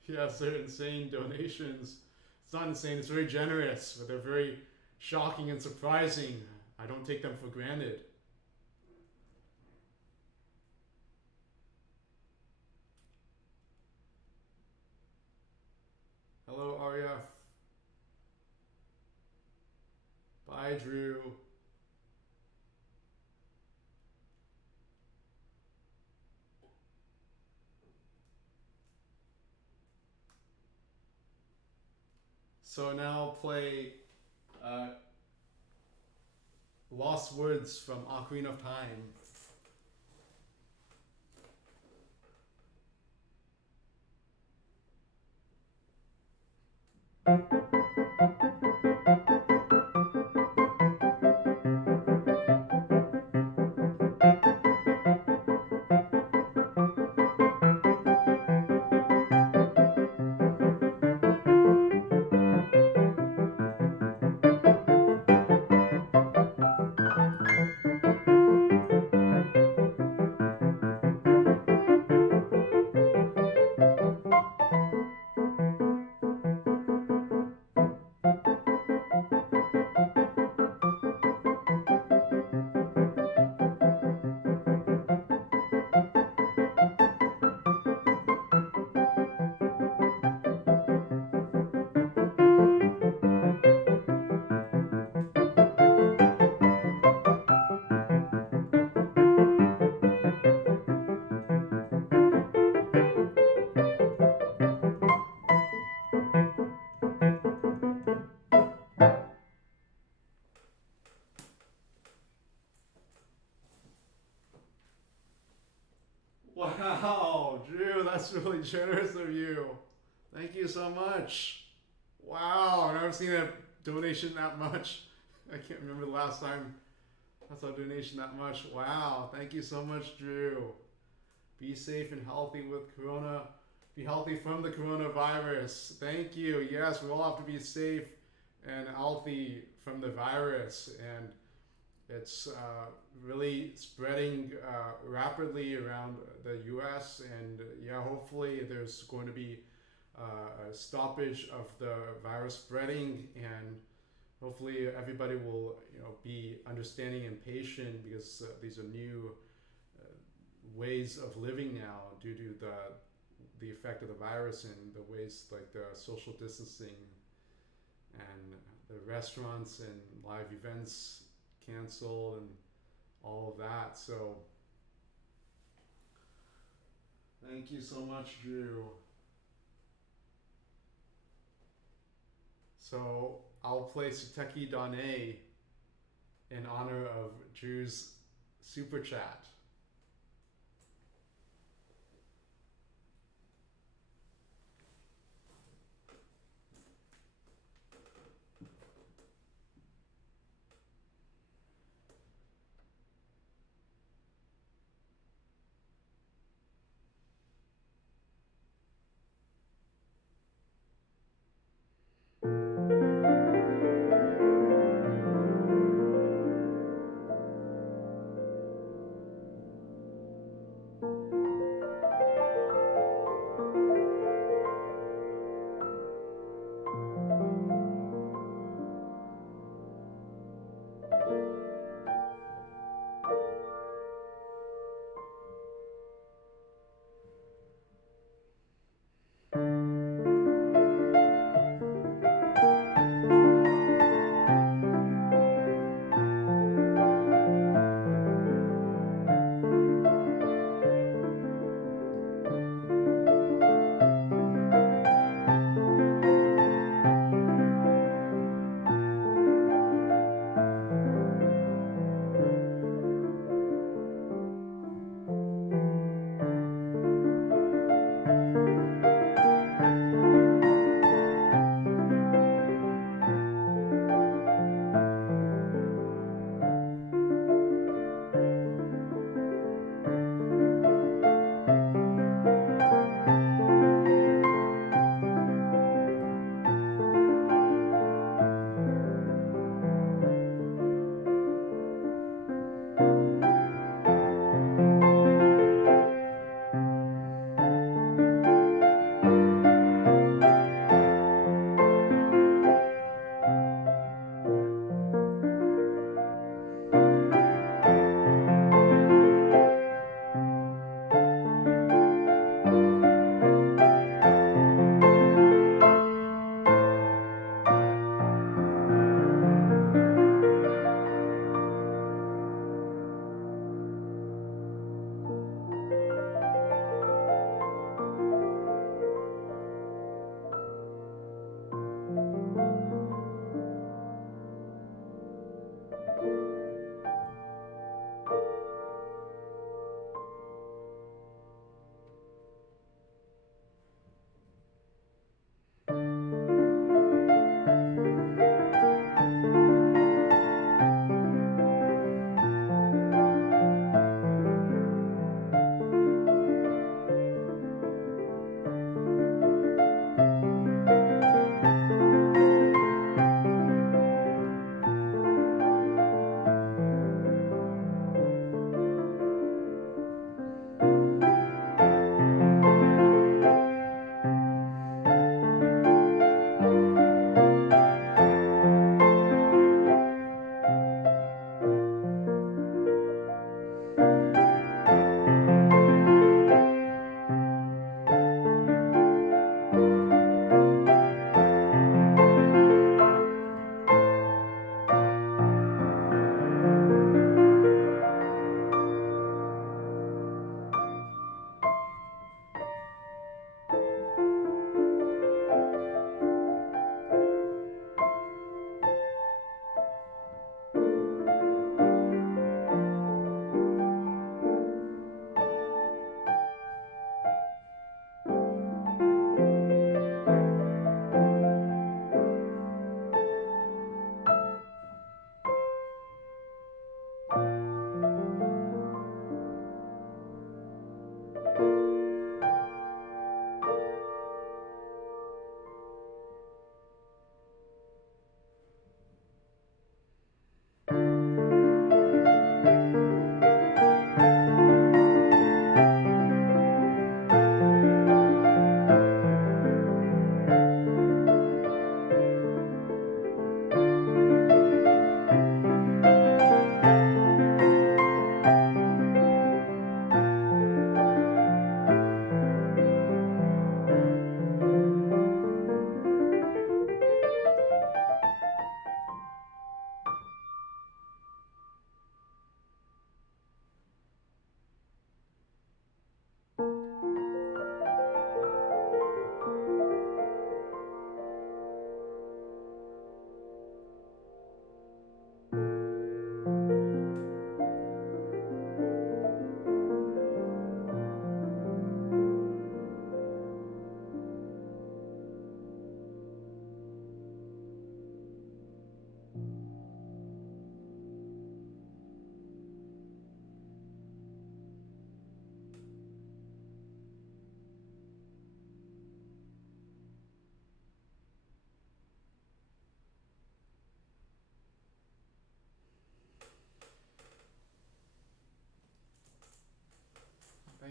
Yes, they're insane donations. It's not insane, it's very generous, but they're very shocking and surprising. I don't take them for granted. Hello, RF. Bye, Drew. So now I'll play uh, Lost Words from Ocarina of Time. Wow, Drew, that's really generous of you. Thank you so much. Wow, I've never seen a donation that much. I can't remember the last time I saw a donation that much. Wow, thank you so much, Drew. Be safe and healthy with Corona. Be healthy from the coronavirus. Thank you. Yes, we all have to be safe and healthy from the virus. And it's really spreading rapidly around the US. And yeah, hopefully there's going to be a stoppage of the virus spreading, and hopefully everybody will be understanding and patient, because these are new ways of living now due to the effect of the virus, and the ways like the social distancing and the restaurants and live events canceled and all of that. So thank you so much, Drew. So I'll play Suteki Dane in honor of Drew's super chat.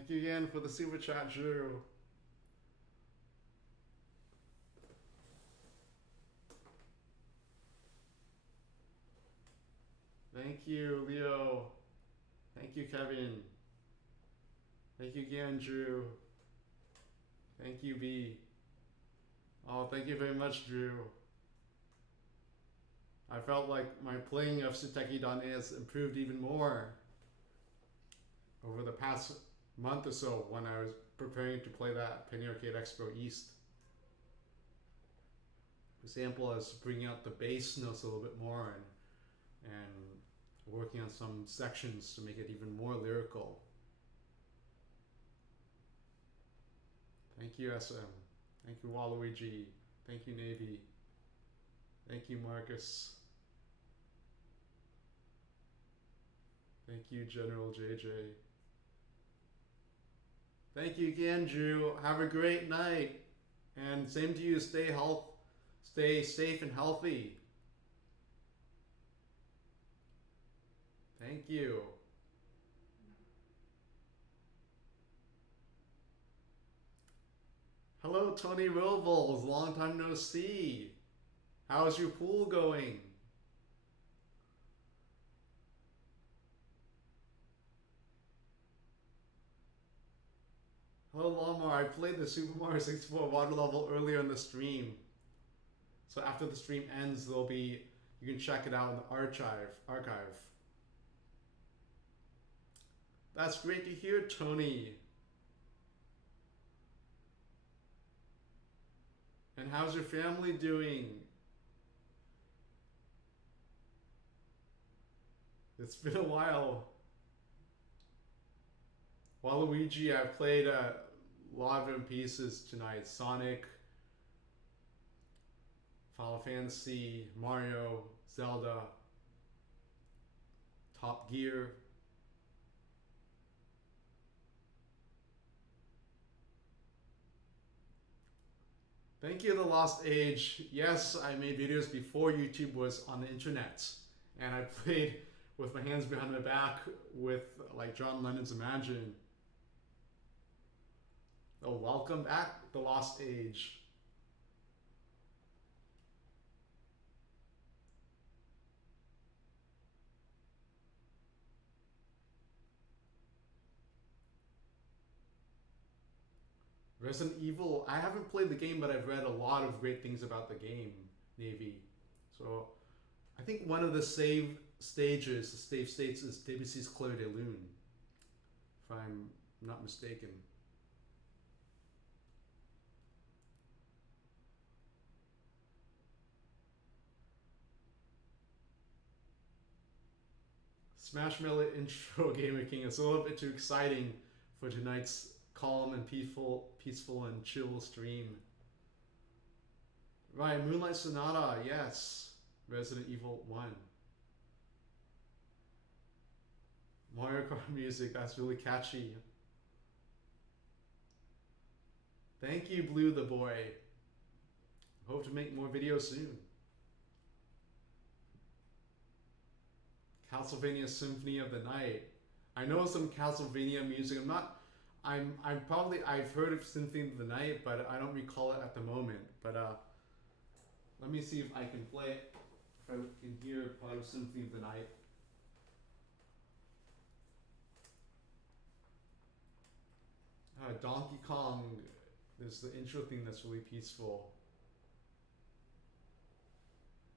Thank you again for the super chat, Drew. Thank you, Leo. Thank you, Kevin. Thank you again, Drew. Thank you, B. Oh, thank you very much, Drew. I felt like my playing of Suteki Dane has improved even more over the past month or so when I was preparing to play that Penny Arcade Expo East. For example, I was bringing out the bass notes a little bit more and working on some sections to make it even more lyrical. Thank you, SM. Thank you, Waluigi. Thank you, Navy. Thank you, Marcus. Thank you, General JJ. Thank you again, Drew. Have a great night. And same to you, stay safe and healthy. Thank you. Hello, Tony Robles. Long time no see. How's your pool going? Hello, Lamar. I played the Super Mario 64 water level earlier in the stream. So after the stream ends, you can check it out in the archive. That's great to hear, Tony. And how's your family doing? It's been a while. Waluigi, I've played a lot of pieces tonight. Sonic, Final Fantasy, Mario, Zelda, Top Gear. Thank you, The Lost Age. Yes, I made videos before YouTube was on the internet. And I played with my hands behind my back with like John Lennon's Imagine. Oh, welcome back, The Lost Age. Resident Evil, I haven't played the game, but I've read a lot of great things about the game, Navy. So I think one of the save states is Debussy's Clair de Lune, if I'm not mistaken. Smash Melee intro, Gamer King. It's a little bit too exciting for tonight's calm and peaceful and chill stream. Right, Moonlight Sonata, yes. Resident Evil 1. Mario Kart music, that's really catchy. Thank you, Blue the Boy. Hope to make more videos soon. Castlevania Symphony of the Night. I know some Castlevania music. I've heard of Symphony of the Night, but I don't recall it at the moment. But let me see if I can play it. If I can hear part of Symphony of the Night. Donkey Kong. There's the intro theme that's really peaceful.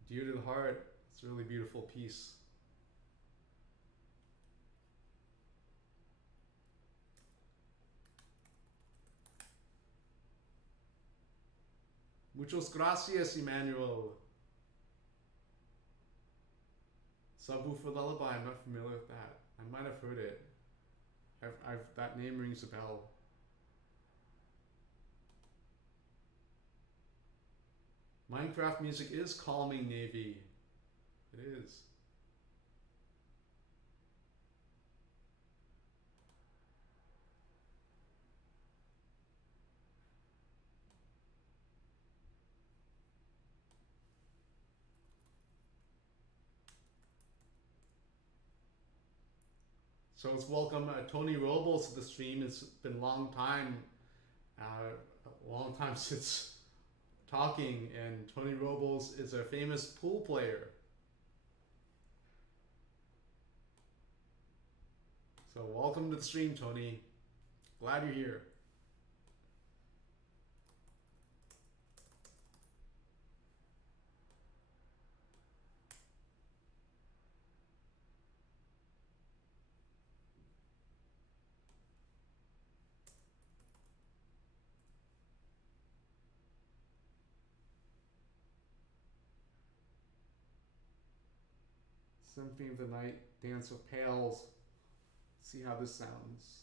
Dear to the Heart. It's a really beautiful piece. Muchas gracias, Emmanuel. Subwoofer Lullaby, I'm not familiar with that. I might have heard it. That name rings a bell. Minecraft music is calming, Navy. It is. So let's welcome Tony Robles to the stream. It's been a long time since talking, and Tony Robles is a famous pool player. So welcome to the stream, Tony. Glad you're here. Symphony of the Night, Dance of Pales. See how this sounds.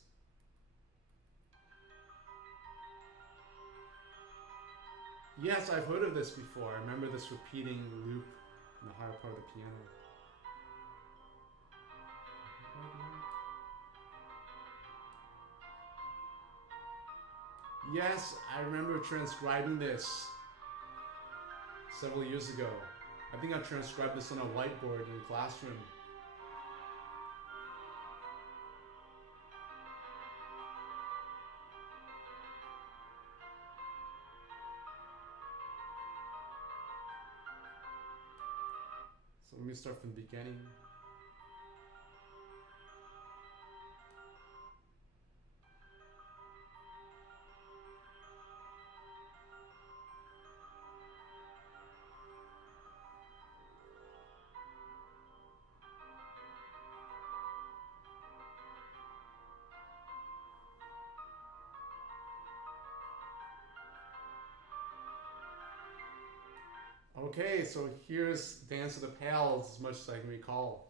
Yes, I've heard of this before. I remember this repeating loop in the higher part of the piano. Yes, I remember transcribing this several years ago. I think I transcribed this on a whiteboard in the classroom. So let me start from the beginning. Okay, so here's Dance of the Pales, as much as I can recall.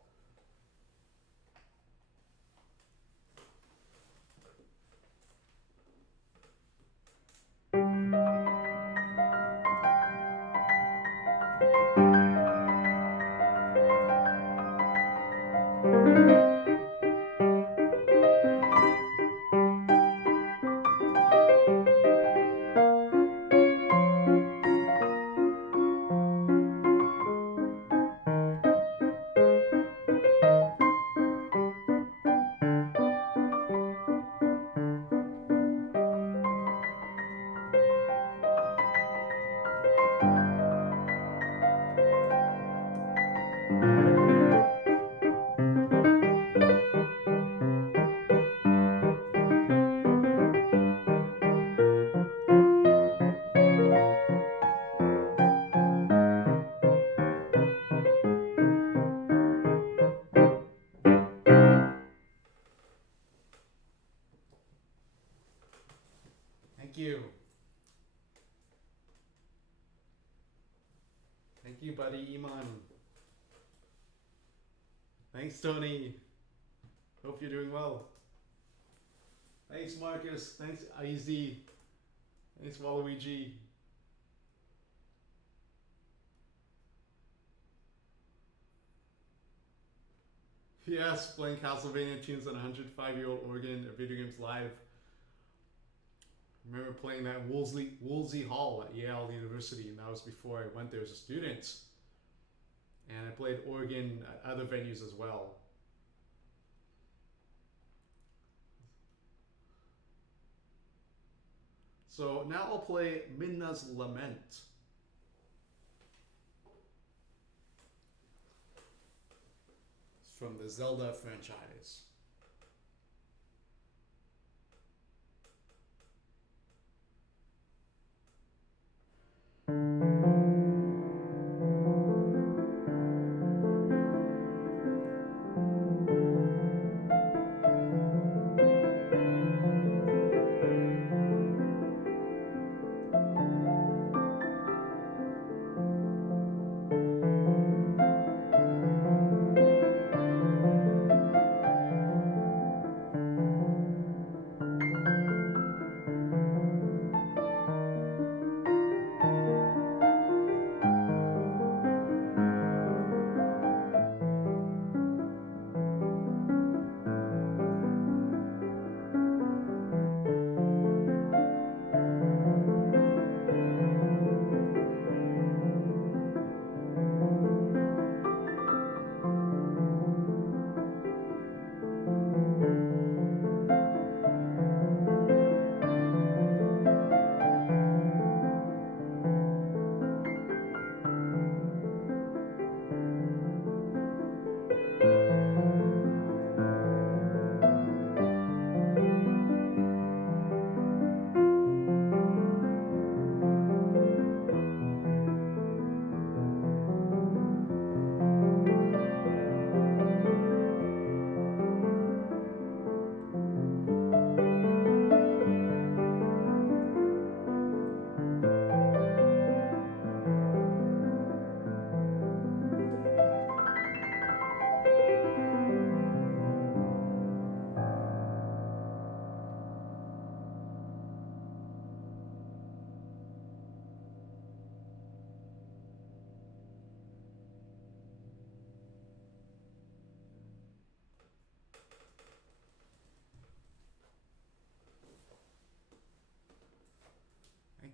Thank you. Thank you, buddy Iman. Thanks, Tony. Hope you're doing well. Thanks, Marcus. Thanks, IZ. Thanks, Waluigi. Yes, playing Castlevania tunes on a 105-year-old organ at Video Games Live. I remember playing that Woolsey Hall at Yale University, and that was before I went there as a student. And I played organ at other venues as well. So now I'll play Midna's Lament. It's from the Zelda franchise.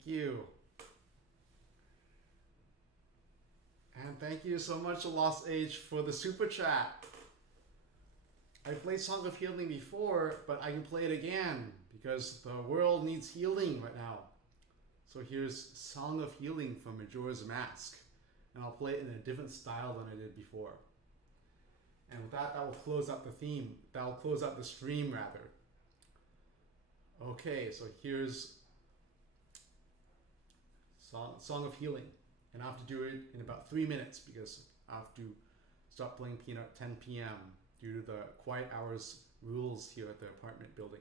you. And thank you so much, Lost Age, for the super chat. I played Song of Healing before, but I can play it again because the world needs healing right now. So here's Song of Healing from Majora's Mask. And I'll play it in a different style than I did before. And with that, that will close out the theme. That will close out the stream, rather. Okay, so here's Song of Healing. And I have to do it in about 3 minutes because I have to stop playing piano at 10 p.m. due to the quiet hours rules here at the apartment building.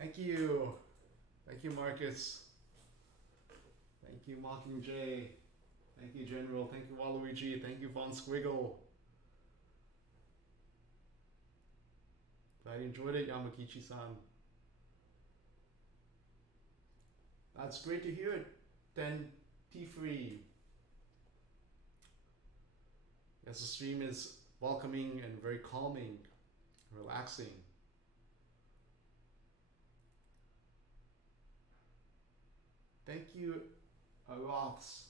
Thank you. Thank you, Marcus. Thank you, Mockingjay. Thank you, General. Thank you, Waluigi. Thank you, Von Squiggle. I enjoyed it, Yamakichi-san. That's great to hear it, then T-Free. Yes, the stream is welcoming and very calming, relaxing. Thank you, Roths.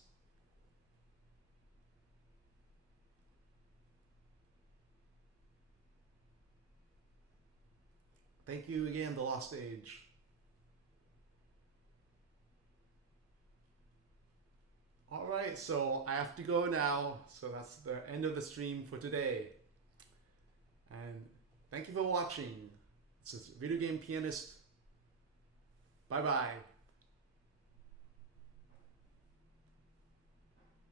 Thank you again, The Lost Age. All right, so I have to go now. So that's the end of the stream for today. And thank you for watching. This is Video Game Pianist Bye bye.